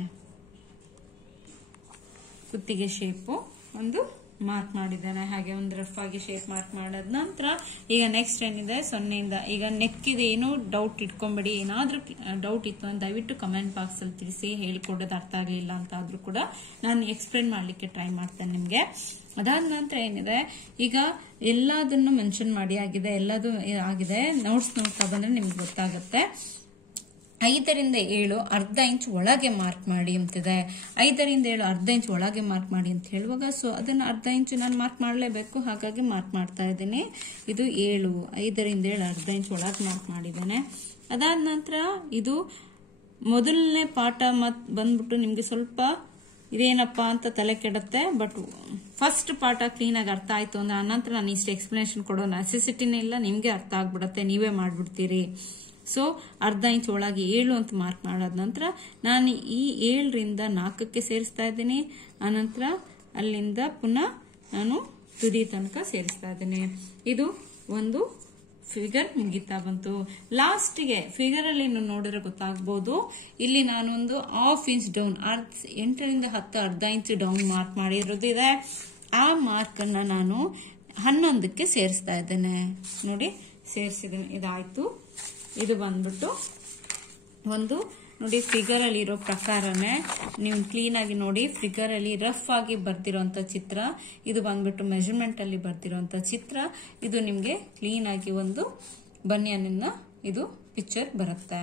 ಕುತ್ತಿಗೆ ಶೇಪು ಒಂದು ಮಾರ್ಕ್ ಮಾಡಿದ್ದೇನೆ. ಹಾಗೆ ಒಂದು ರಫ್ ಆಗಿ ಶೇಪ್ ಮಾರ್ಕ್ ಮಾಡಿದ ನಂತರ ಈಗ ನೆಕ್ಸ್ಟ್ ಏನಿದೆ, 0ಇಂದ ಈಗ ನೆಕ್ ಇದೆ. ಏನು ಡೌಟ್ ಇಟ್ಕೊಂಬೇಡಿ. ಏನಾದ್ರೂ ಡೌಟ್ ಇತ್ತು ಅಂತ ದಯವಿಟ್ಟು ಕಮೆಂಟ್ ಬಾಕ್ಸ್ ಅಲ್ಲಿ ತಿಳಿಸಿ. ಹೇಳ್ಕೊಡೋದು ಅರ್ಥ ಆಗಲಿಲ್ಲ ಅಂತ ಆದ್ರೂ ಕೂಡ ನಾನು ಎಕ್ಸ್ಪ್ಲೇನ್ ಮಾಡ್ಲಿಕ್ಕೆ ಟ್ರೈ ಮಾಡ್ತೇನೆ ನಿಮ್ಗೆ. ಅದಾದ ನಂತರ ಏನಿದೆ, ಈಗ ಎಲ್ಲದನ್ನು ಮೆನ್ಷನ್ ಮಾಡಿ ಆಗಿದೆ, ಎಲ್ಲದೂ ಆಗಿದೆ. ನೋಟ್ಸ್ ನೋಡ್ತಾ ಬಂದ್ರೆ ನಿಮ್ಗೆ ಗೊತ್ತಾಗುತ್ತೆ. 5ರಿಂದ 7 ಅರ್ಧ ಇಂಚ್ ಒಳಗೆ ಮಾರ್ಕ್ ಮಾಡಿ ಅಂತಿದೆ. 5ರಿಂದ 7 ಅರ್ಧ ಇಂಚ್ ಒಳಗೆ ಮಾರ್ಕ್ ಮಾಡಿ ಅಂತ ಹೇಳುವಾಗ ಸೊ ಅದನ್ನ ಅರ್ಧ ಇಂಚು ನಾನು ಮಾರ್ಕ್ ಮಾಡಲೇಬೇಕು, ಹಾಗಾಗಿ ಮಾರ್ಕ್ ಮಾಡ್ತಾ ಇದ್ದೀನಿ. ಇದು 7, 5ರಿಂದ 7 ಅರ್ಧ ಇಂಚ್ ಒಳಗೆ ಮಾರ್ಕ್ ಮಾಡಿದ್ದೇನೆ. ಅದಾದ ನಂತರ ಇದು ಮೊದಲನೇ ಪಾಠ ಬಂದ್ಬಿಟ್ಟು ನಿಮ್ಗೆ ಸ್ವಲ್ಪ ಇದೇನಪ್ಪ ಅಂತ ತಲೆ ಕೆಡುತ್ತೆ. ಬಟ್ ಫಸ್ಟ್ ಪಾಠ ಕ್ಲೀನ್ ಆಗಿ ಅರ್ಥ ಆಯ್ತು ಅಂದ್ರೆ ಆನಂತರ ನಾನು ಇಷ್ಟು ಎಕ್ಸ್ಪ್ಲನೇಷನ್ ಕೊಡೋ ನೆಸೆಸಿಟಿನೇ ಇಲ್ಲ, ನಿಮ್ಗೆ ಅರ್ಥ ಆಗ್ಬಿಡತ್ತೆ, ನೀವೇ ಮಾಡ್ಬಿಡ್ತೀರಿ. ಸೊ ಅರ್ಧ ಇಂಚ್ ಒಳಗೆ 7 ಅಂತ ಮಾರ್ಕ್ ಮಾಡಾದ ನಂತರ ನಾನು ಈ 7ರಿಂದ 4ಕ್ಕೆ ಸೇರಿಸ್ತಾ ಇದ್ದೀನಿ. ಆನಂತರ ಅಲ್ಲಿಂದ ಪುನಃ ನಾನು ತುದಿ ತನಕ ಸೇರಿಸ್ತಾ ಇದ್ದೀನಿ. ಇದು ಒಂದು ಫಿಗರ್ ಮುಗಿತಾ ಬಂತು. ಲಾಸ್ಟ್ಗೆ ಫಿಗರ್ ಅಲ್ಲಿ ನೋಡಿದ್ರೆ ಗೊತ್ತಾಗಬಹುದು, ಇಲ್ಲಿ ನಾನೊಂದು 1/2 ಇಂಚ್ ಡೌನ್ 8ರಿಂದ 10 ಅರ್ಧ ಇಂಚ್ ಡೌನ್ ಮಾರ್ಕ್ ಮಾಡಿರೋದಿದೆ. ಆ ಮಾರ್ಕ್ ಅನ್ನ ನಾನು 11ಕ್ಕೆ ಸೇರಿಸ್ತಾ ಇದ್ದೇನೆ. ನೋಡಿ ಸೇರಿಸಿದ್ದೀನಿ, ಇದಾಯ್ತು. ಇದು ಬಂದ್ಬಿಟ್ಟು ಒಂದು ನೋಡಿ ಫಿಗರ್ ಅಲ್ಲಿ ಇರೋ ಪ್ರಕಾರನೇ ನೀವು ಕ್ಲೀನ್ ಆಗಿ ನೋಡಿ. ಫಿಗರ್ ಅಲ್ಲಿ ರಫ್ ಆಗಿ ಬರ್ದಿರೋಂತ ಚಿತ್ರ, ಇದು ಬಂದ್ಬಿಟ್ಟು ಮೆಜರ್ಮೆಂಟ್ ಅಲ್ಲಿ ಬರ್ದಿರೋಂತ ಚಿತ್ರ. ಇದು ನಿಮ್ಗೆ ಕ್ಲೀನ್ ಆಗಿ ಒಂದು ಬನಿಯನ್ನ ಇದು ಪಿಕ್ಚರ್ ಬರುತ್ತೆ.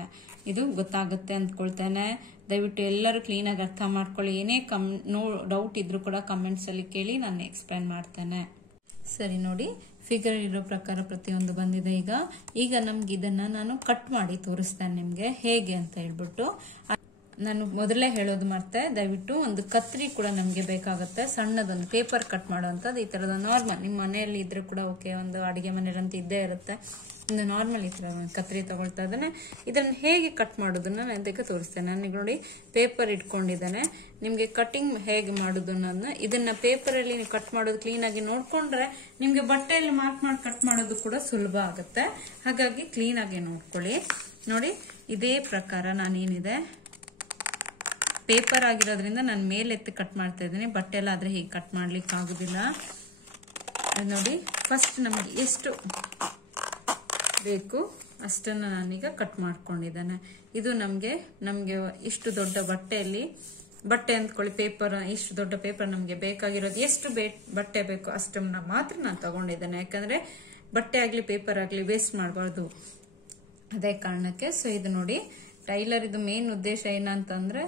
ಇದು ಗೊತ್ತಾಗುತ್ತೆ ಅಂದ್ಕೊಳ್ತೇನೆ. ದಯವಿಟ್ಟು ಎಲ್ಲರೂ ಕ್ಲೀನ್ ಆಗಿ ಅರ್ಥ ಮಾಡ್ಕೊಳ್ಳಿ. ಏನೇ ಡೌಟ್ ಇದ್ರೂ ಕೂಡ ಕಮೆಂಟ್ಸ್ ಅಲ್ಲಿ ಕೇಳಿ, ನಾನು ಎಕ್ಸ್ಪ್ಲೇನ್ ಮಾಡ್ತೇನೆ. ಸರಿ ನೋಡಿ, ಫಿಗರ್ ಇರೋ ಪ್ರಕಾರ ಪ್ರತಿಯೊಂದು ಬಂದಿದೆ. ಈಗ ನಮ್ಗೆ ಇದನ್ನ ನಾನು ಕಟ್ ಮಾಡಿ ತೋರಿಸ್ತೇನೆ ನಿಮ್ಗೆ ಹೇಗೆ ಅಂತ ಹೇಳ್ಬಿಟ್ಟು. ನಾನು ಮೊದಲೇ ಹೇಳೋದು ಮರ್ತೆ, ದಯವಿಟ್ಟು ಒಂದು ಕತ್ರಿ ಕೂಡ ನಮ್ಗೆ ಬೇಕಾಗುತ್ತೆ. ಸಣ್ಣದೊಂದು ಪೇಪರ್ ಕಟ್ ಮಾಡುವಂತದ್ದು. ಈ ತರದ ನಾರ್ಮಲ್ ನಿಮ್ಮ ಮನೆಯಲ್ಲಿ ಇದ್ರೆ ಕೂಡ ಓಕೆ, ಒಂದು ಅಡಿಗೆ ಮನೆಯಲ್ಲಂತ ಇದ್ದೇ ಇರುತ್ತೆ. ಒಂದು ನಾರ್ಮಲ್ ಈ ತರ ಕತ್ರಿ ತಗೊಳ್ತಾ ಇದ್ದಾನೆ. ಇದನ್ನ ಹೇಗೆ ಕಟ್ ಮಾಡೋದನ್ನ ನಾನು ಇದಕ್ಕೆ ತೋರಿಸ್ತೇನೆ. ನನಗೆ ನೋಡಿ ಪೇಪರ್ ಇಟ್ಕೊಂಡಿದ್ದಾನೆ. ನಿಮ್ಗೆ ಕಟಿಂಗ್ ಹೇಗೆ ಮಾಡೋದು ಅನ್ನೋದನ್ನ ಇದನ್ನ ಪೇಪರ್ ಅಲ್ಲಿ ನೀವು ಕಟ್ ಮಾಡೋದು ಕ್ಲೀನ್ ಆಗಿ ನೋಡ್ಕೊಂಡ್ರೆ ನಿಮ್ಗೆ ಬಟ್ಟೆಯಲ್ಲಿ ಮಾರ್ಕ್ ಮಾಡಿ ಕಟ್ ಮಾಡೋದು ಕೂಡ ಸುಲಭ ಆಗುತ್ತೆ. ಹಾಗಾಗಿ ಕ್ಲೀನ್ ಆಗಿ ನೋಡ್ಕೊಳ್ಳಿ. ನೋಡಿ ಇದೇ ಪ್ರಕಾರ ನಾನೇನಿದೆ ಪೇಪರ್ ಆಗಿರೋದ್ರಿಂದ ನಾನು ಮೇಲೆತ್ತಿ ಕಟ್ ಮಾಡ್ತಾ ಇದ್ದೀನಿ. ಬಟ್ಟೆ ಎಲ್ಲ ಆದ್ರೆ ಹೀಗೆ ಕಟ್ ಮಾಡ್ಲಿಕ್ಕೆ ಆಗುದಿಲ್ಲ. ನೋಡಿ ಫಸ್ಟ್ ನಮಗೆ ಎಷ್ಟು ಬೇಕು ಅಷ್ಟನ್ನ ನಾನೀಗ ಕಟ್ ಮಾಡ್ಕೊಂಡಿದ್ದೇನೆ. ಇದು ನಮ್ಗೆ ಇಷ್ಟು ದೊಡ್ಡ ಬಟ್ಟೆ ಅಂದ್ಕೊಳ್ಳಿ, ಪೇಪರ್ ಇಷ್ಟು ದೊಡ್ಡ ಪೇಪರ್ ನಮ್ಗೆ ಬೇಕಾಗಿರೋದು ಎಷ್ಟು ಬಟ್ಟೆ ಬೇಕು ಅಷ್ಟನ್ನ ಮಾತ್ರ ನಾನು ತಗೊಂಡಿದ್ದೇನೆ. ಯಾಕಂದ್ರೆ ಬಟ್ಟೆ ಆಗ್ಲಿ ಪೇಪರ್ ಆಗ್ಲಿ ವೇಸ್ಟ್ ಮಾಡಬಾರ್ದು, ಅದೇ ಕಾರಣಕ್ಕೆ. ಸೊ ಇದು ನೋಡಿ ಟೈಲರ್ ಇದು ಮೇನ್ ಉದ್ದೇಶ ಏನಂತಂದ್ರೆ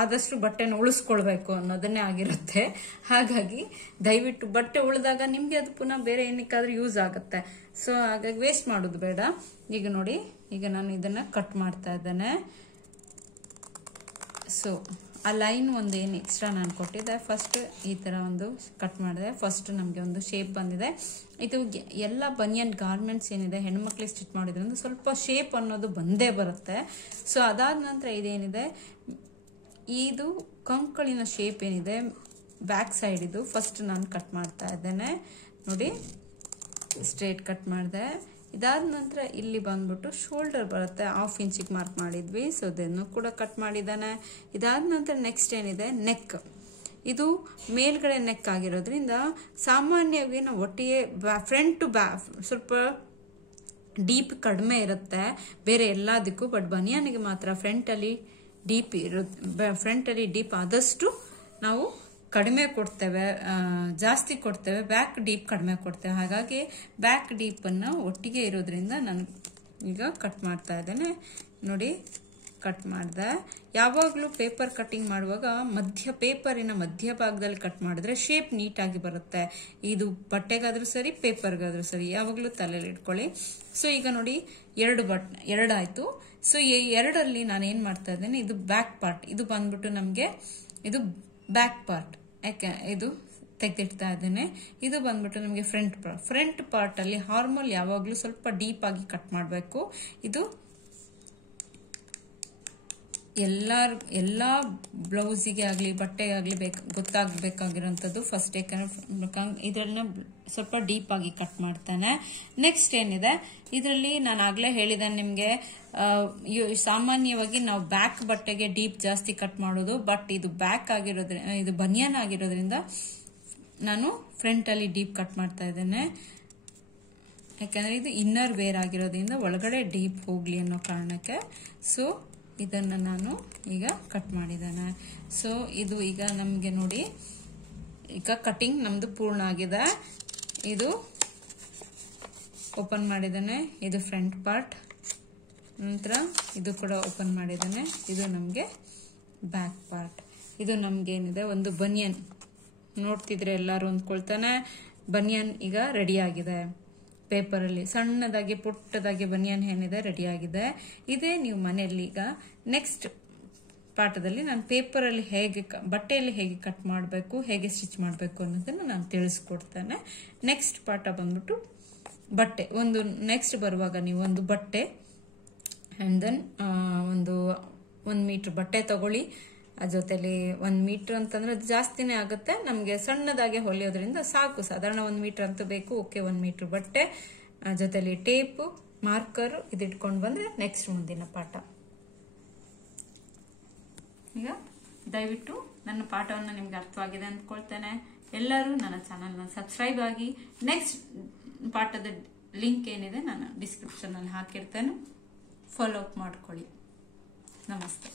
ಆದಷ್ಟು ಬಟ್ಟೆನ ಉಳಿಸ್ಕೊಳ್ಬೇಕು ಅನ್ನೋದನ್ನೇ ಆಗಿರುತ್ತೆ. ಹಾಗಾಗಿ ದಯವಿಟ್ಟು ಬಟ್ಟೆ ಉಳಿದಾಗ ನಿಮ್ಗೆ ಅದು ಪುನಃ ಬೇರೆ ಏನಕ್ಕಾದ್ರೂ ಯೂಸ್ ಆಗುತ್ತೆ. ಸೊ ಹಾಗಾಗಿ ವೇಸ್ಟ್ ಮಾಡೋದು ಬೇಡ. ಈಗ ನೋಡಿ, ಈಗ ನಾನು ಇದನ್ನ ಕಟ್ ಮಾಡ್ತಾ ಇದ್ದೇನೆ. ಸೊ ಆ ಲೈನ್ ಒಂದು ಏನು ಎಕ್ಸ್ಟ್ರಾ ನಾನು ಕೊಟ್ಟಿದ್ದೆ, ಫಸ್ಟ್ ಈ ತರ ಒಂದು ಕಟ್ ಮಾಡಿದೆ. ಫಸ್ಟ್ ನಮ್ಗೆ ಒಂದು ಶೇಪ್ ಬಂದಿದೆ. ಇದು ಎಲ್ಲ ಬನಿಯನ್ ಗಾರ್ಮೆಂಟ್ಸ್ ಏನಿದೆ ಹೆಣ್ಮಕ್ಳಿಗೆ ಸ್ಟಿಚ್ ಮಾಡಿದ್ರಿಂದ ಸ್ವಲ್ಪ ಶೇಪ್ ಅನ್ನೋದು ಬಂದೇ ಬರುತ್ತೆ. ಸೊ ಅದಾದ ನಂತರ ಇದೇನಿದೆ, ಇದು ಕಂಕಳಿನ ಶೇಪ್ ಏನಿದೆ ಬ್ಯಾಕ್ ಸೈಡ್, ಇದು ಫಸ್ಟ್ ನಾನು ಕಟ್ ಮಾಡ್ತಾ ಇದ್ದೇನೆ. ನೋಡಿ ಸ್ಟ್ರೇಟ್ ಕಟ್ ಮಾಡಿದೆ. ಇದಾದ ನಂತರ ಇಲ್ಲಿ ಬಂದ್ಬಿಟ್ಟು ಶೋಲ್ಡರ್ ಬರುತ್ತೆ, 1/2 ಇಂಚಿಗೆ ಮಾರ್ಕ್ ಮಾಡಿದ್ವಿ. ಸೊ ಅದನ್ನು ಕೂಡ ಕಟ್ ಮಾಡಿದ್ದಾನೆ. ಇದಾದ ನಂತರ ನೆಕ್ಸ್ಟ್ ಏನಿದೆ, ನೆಕ್. ಇದು ಮೇಲ್ಗಡೆ ನೆಕ್ ಆಗಿರೋದ್ರಿಂದ ಸಾಮಾನ್ಯವಾಗಿ ನಾವು ಒಟ್ಟಿಗೆ ಫ್ರಂಟ್ ಟು ಬ್ಯಾಕ್ ಸ್ವಲ್ಪ ಡೀಪ್ ಕಡಿಮೆ ಇರುತ್ತೆ ಬೇರೆ ಎಲ್ಲದಕ್ಕೂ. ಬಟ್ ಬನಿಯನ್ಗೆ ಮಾತ್ರ ಫ್ರಂಟ್ ಅಲ್ಲಿ ಡೀಪ್ ಆದಷ್ಟು ನಾವು ಕಡಿಮೆ ಕೊಡ್ತೇವೆ, ಜಾಸ್ತಿ ಕೊಡ್ತೇವೆ. ಬ್ಯಾಕ್ ಡೀಪ್ ಕಡಿಮೆ ಕೊಡ್ತೇವೆ. ಹಾಗಾಗಿ ಬ್ಯಾಕ್ ಡೀಪ್ ಅನ್ನ ಒಟ್ಟಿಗೆ ಇರೋದ್ರಿಂದ ನಾನು ಈಗ ಕಟ್ ಮಾಡ್ತಾ ಇದ್ದೇನೆ. ನೋಡಿ ಕಟ್ ಮಾಡಿದೆ. ಯಾವಾಗಲೂ ಪೇಪರ್ ಕಟಿಂಗ್ ಮಾಡುವಾಗ ಪೇಪರಿನ ಮಧ್ಯಭಾಗದಲ್ಲಿ ಕಟ್ ಮಾಡಿದ್ರೆ ಶೇಪ್ ನೀಟಾಗಿ ಬರುತ್ತೆ. ಇದು ಬಟ್ಟೆಗಾದ್ರೂ ಸರಿ ಪೇಪರ್ಗಾದ್ರೂ ಸರಿ, ಯಾವಾಗಲೂ ತಲೆಯಲ್ಲಿ ಇಟ್ಕೊಳ್ಳಿ. ಸೊ ಈಗ ನೋಡಿ ಎರಡಾಯ್ತು. ಸೊ ಈ ಎರಡರಲ್ಲಿ ನಾನು ಏನ್ ಮಾಡ್ತಾ ಇದ್ದೇನೆ, ಇದು ಬ್ಯಾಕ್ ಪಾರ್ಟ್, ಇದು ಬಂದ್ಬಿಟ್ಟು ನಮ್ಗೆ ಇದು ಬ್ಯಾಕ್ ಪಾರ್ಟ್. ಯಾಕೆ ಇದು ತೆಗೆದಿಡ್ತಾ ಇದ್ದೇನೆ. ಇದು ಬಂದ್ಬಿಟ್ಟು ನಮಗೆ ಫ್ರಂಟ್ ಪಾರ್ಟ್ ಅಲ್ಲಿ ಹಾರ್ಮೋಲ್ ಯಾವಾಗ್ಲೂ ಸ್ವಲ್ಪ ಡೀಪ್ ಆಗಿ ಕಟ್ ಮಾಡಬೇಕು. ಇದು ಎಲ್ಲಾ ಬ್ಲೌಸಿಗೆ ಆಗ್ಲಿ ಬಟ್ಟೆಗೆ ಆಗ್ಲಿ ಗೊತ್ತಾಗಬೇಕಾಗಿರೋಂಥದ್ದು ಫಸ್ಟ್. ಇದನ್ನ ಸ್ವಲ್ಪ ಡೀಪ್ ಆಗಿ ಕಟ್ ಮಾಡ್ತಾನೆ. ನೆಕ್ಸ್ಟ್ ಏನಿದೆ ಇದರಲ್ಲಿ ನಾನು ಆಗ್ಲೇ ಹೇಳಿದೆ ನಿಮ್ಗೆ, ಸಾಮಾನ್ಯವಾಗಿ ನಾವು ಬ್ಯಾಕ್ ಬಟ್ಟೆಗೆ ಡೀಪ್ ಜಾಸ್ತಿ ಕಟ್ ಮಾಡೋದು. ಬಟ್ ಇದು ಬ್ಯಾಕ್ ಆಗಿರೋದ್ರಿಂದ, ಇದು ಬನಿಯನ್ ಆಗಿರೋದ್ರಿಂದ ನಾನು ಫ್ರಂಟ್ ಅಲ್ಲಿ ಡೀಪ್ ಕಟ್ ಮಾಡ್ತಾ ಇದ್ದೇನೆ. ಯಾಕಂದ್ರೆ ಇದು ಇನ್ನರ್ ವೇರ್ ಆಗಿರೋದ್ರಿಂದ ಒಳಗಡೆ ಡೀಪ್ ಹೋಗ್ಲಿ ಅನ್ನೋ ಕಾರಣಕ್ಕೆ. ಸೊ ಇದನ್ನ ನಾನು ಈಗ ಕಟ್ ಮಾಡಿದ್ದೇನೆ. ಸೊ ಇದು ಈಗ ನಮ್ಗೆ ನೋಡಿ, ಈಗ ಕಟಿಂಗ್ ನಮ್ದು ಪೂರ್ಣ ಆಗಿದೆ. ಇದು ಓಪನ್ ಮಾಡಿದ್ದೇನೆ, ಇದು ಫ್ರಂಟ್ ಪಾರ್ಟ್. ನಂತರ ಇದು ಕೂಡ ಓಪನ್ ಮಾಡಿದ್ದೇನೆ, ಇದು ನಮ್ಗೆ ಬ್ಯಾಕ್ ಪಾರ್ಟ್. ಇದು ನಮ್ಗೆ ಏನಿದೆ, ಒಂದು ಬನಿಯನ್. ನೋಡ್ತಿದ್ರೆ ಎಲ್ಲರೂ ಅಂದ್ಕೊಳ್ತಾನೆ ಬನಿಯನ್ ಈಗ ರೆಡಿ ಆಗಿದೆ. ಪೇಪರ್ ಅಲ್ಲಿ ಸಣ್ಣದಾಗಿ ಪುಟ್ಟದಾಗಿ ಬನಿಯನ್ ಏನಿದೆ ರೆಡಿ ಆಗಿದೆ. ಇದೇ ನೀವು ಮನೆಯಲ್ಲಿ ಈಗ ನೆಕ್ಸ್ಟ್ ಪಾಠದಲ್ಲಿ ನಾನು ಪೇಪರ್ ಅಲ್ಲಿ ಬಟ್ಟೆಯಲ್ಲಿ ಹೇಗೆ ಕಟ್ ಮಾಡಬೇಕು, ಹೇಗೆ ಸ್ಟಿಚ್ ಮಾಡಬೇಕು ಅನ್ನೋದನ್ನು ನಾನು ತಿಳಿಸ್ಕೊಡ್ತೇನೆ. ನೆಕ್ಸ್ಟ್ ಪಾಠ ಬಂದ್ಬಿಟ್ಟು ಬಟ್ಟೆ. ನೆಕ್ಸ್ಟ್ ಬರುವಾಗ ನೀವು ಒಂದು ಬಟ್ಟೆ ಅಂಡ್ ದೆನ್ ಒಂದು 1 ಮೀಟರ್ ಬಟ್ಟೆ ತಗೊಳ್ಳಿ. ಜೊತೆಲಿ 1 ಮೀಟರ್ ಅಂತಂದ್ರೆ ಜಾಸ್ತಿನೇ ಆಗುತ್ತೆ, ನಮ್ಗೆ ಸಣ್ಣದಾಗೆ ಹೊಲಿಯೋದ್ರಿಂದ ಸಾಕು. ಸಾಧಾರಣ 1 ಮೀಟರ್ ಅಂತೂ ಬೇಕು. ಓಕೆ, 1 ಮೀಟರ್ ಬಟ್ಟೆ ಜೊತೆಲಿ ಟೇಪ್, ಮಾರ್ಕರ್ ಇದಿಟ್ಕೊಂಡು ಬಂದ್ರೆ ನೆಕ್ಸ್ಟ್ ಮುಂದಿನ ಪಾಠ. ಈಗ ದಯವಿಟ್ಟು ನನ್ನ ಪಾಠವನ್ನು ನಿಮ್ಗೆ ಅರ್ಥವಾಗಿದೆ ಅಂದ್ಕೊಳ್ತೇನೆ. ಎಲ್ಲರೂ ನನ್ನ ಚಾನಲ್ನ ಸಬ್ಸ್ಕ್ರೈಬ್ ಆಗಿ. ನೆಕ್ಸ್ಟ್ ಪಾಠದ ಲಿಂಕ್ ಏನಿದೆ ನಾನು ಡಿಸ್ಕ್ರಿಪ್ಷನ್ ಅಲ್ಲಿ ಹಾಕಿರ್ತೇನೆ, ಫಾಲೋ ಅಪ್ ಮಾಡ್ಕೊಳ್ಳಿ. ನಮಸ್ತೆ.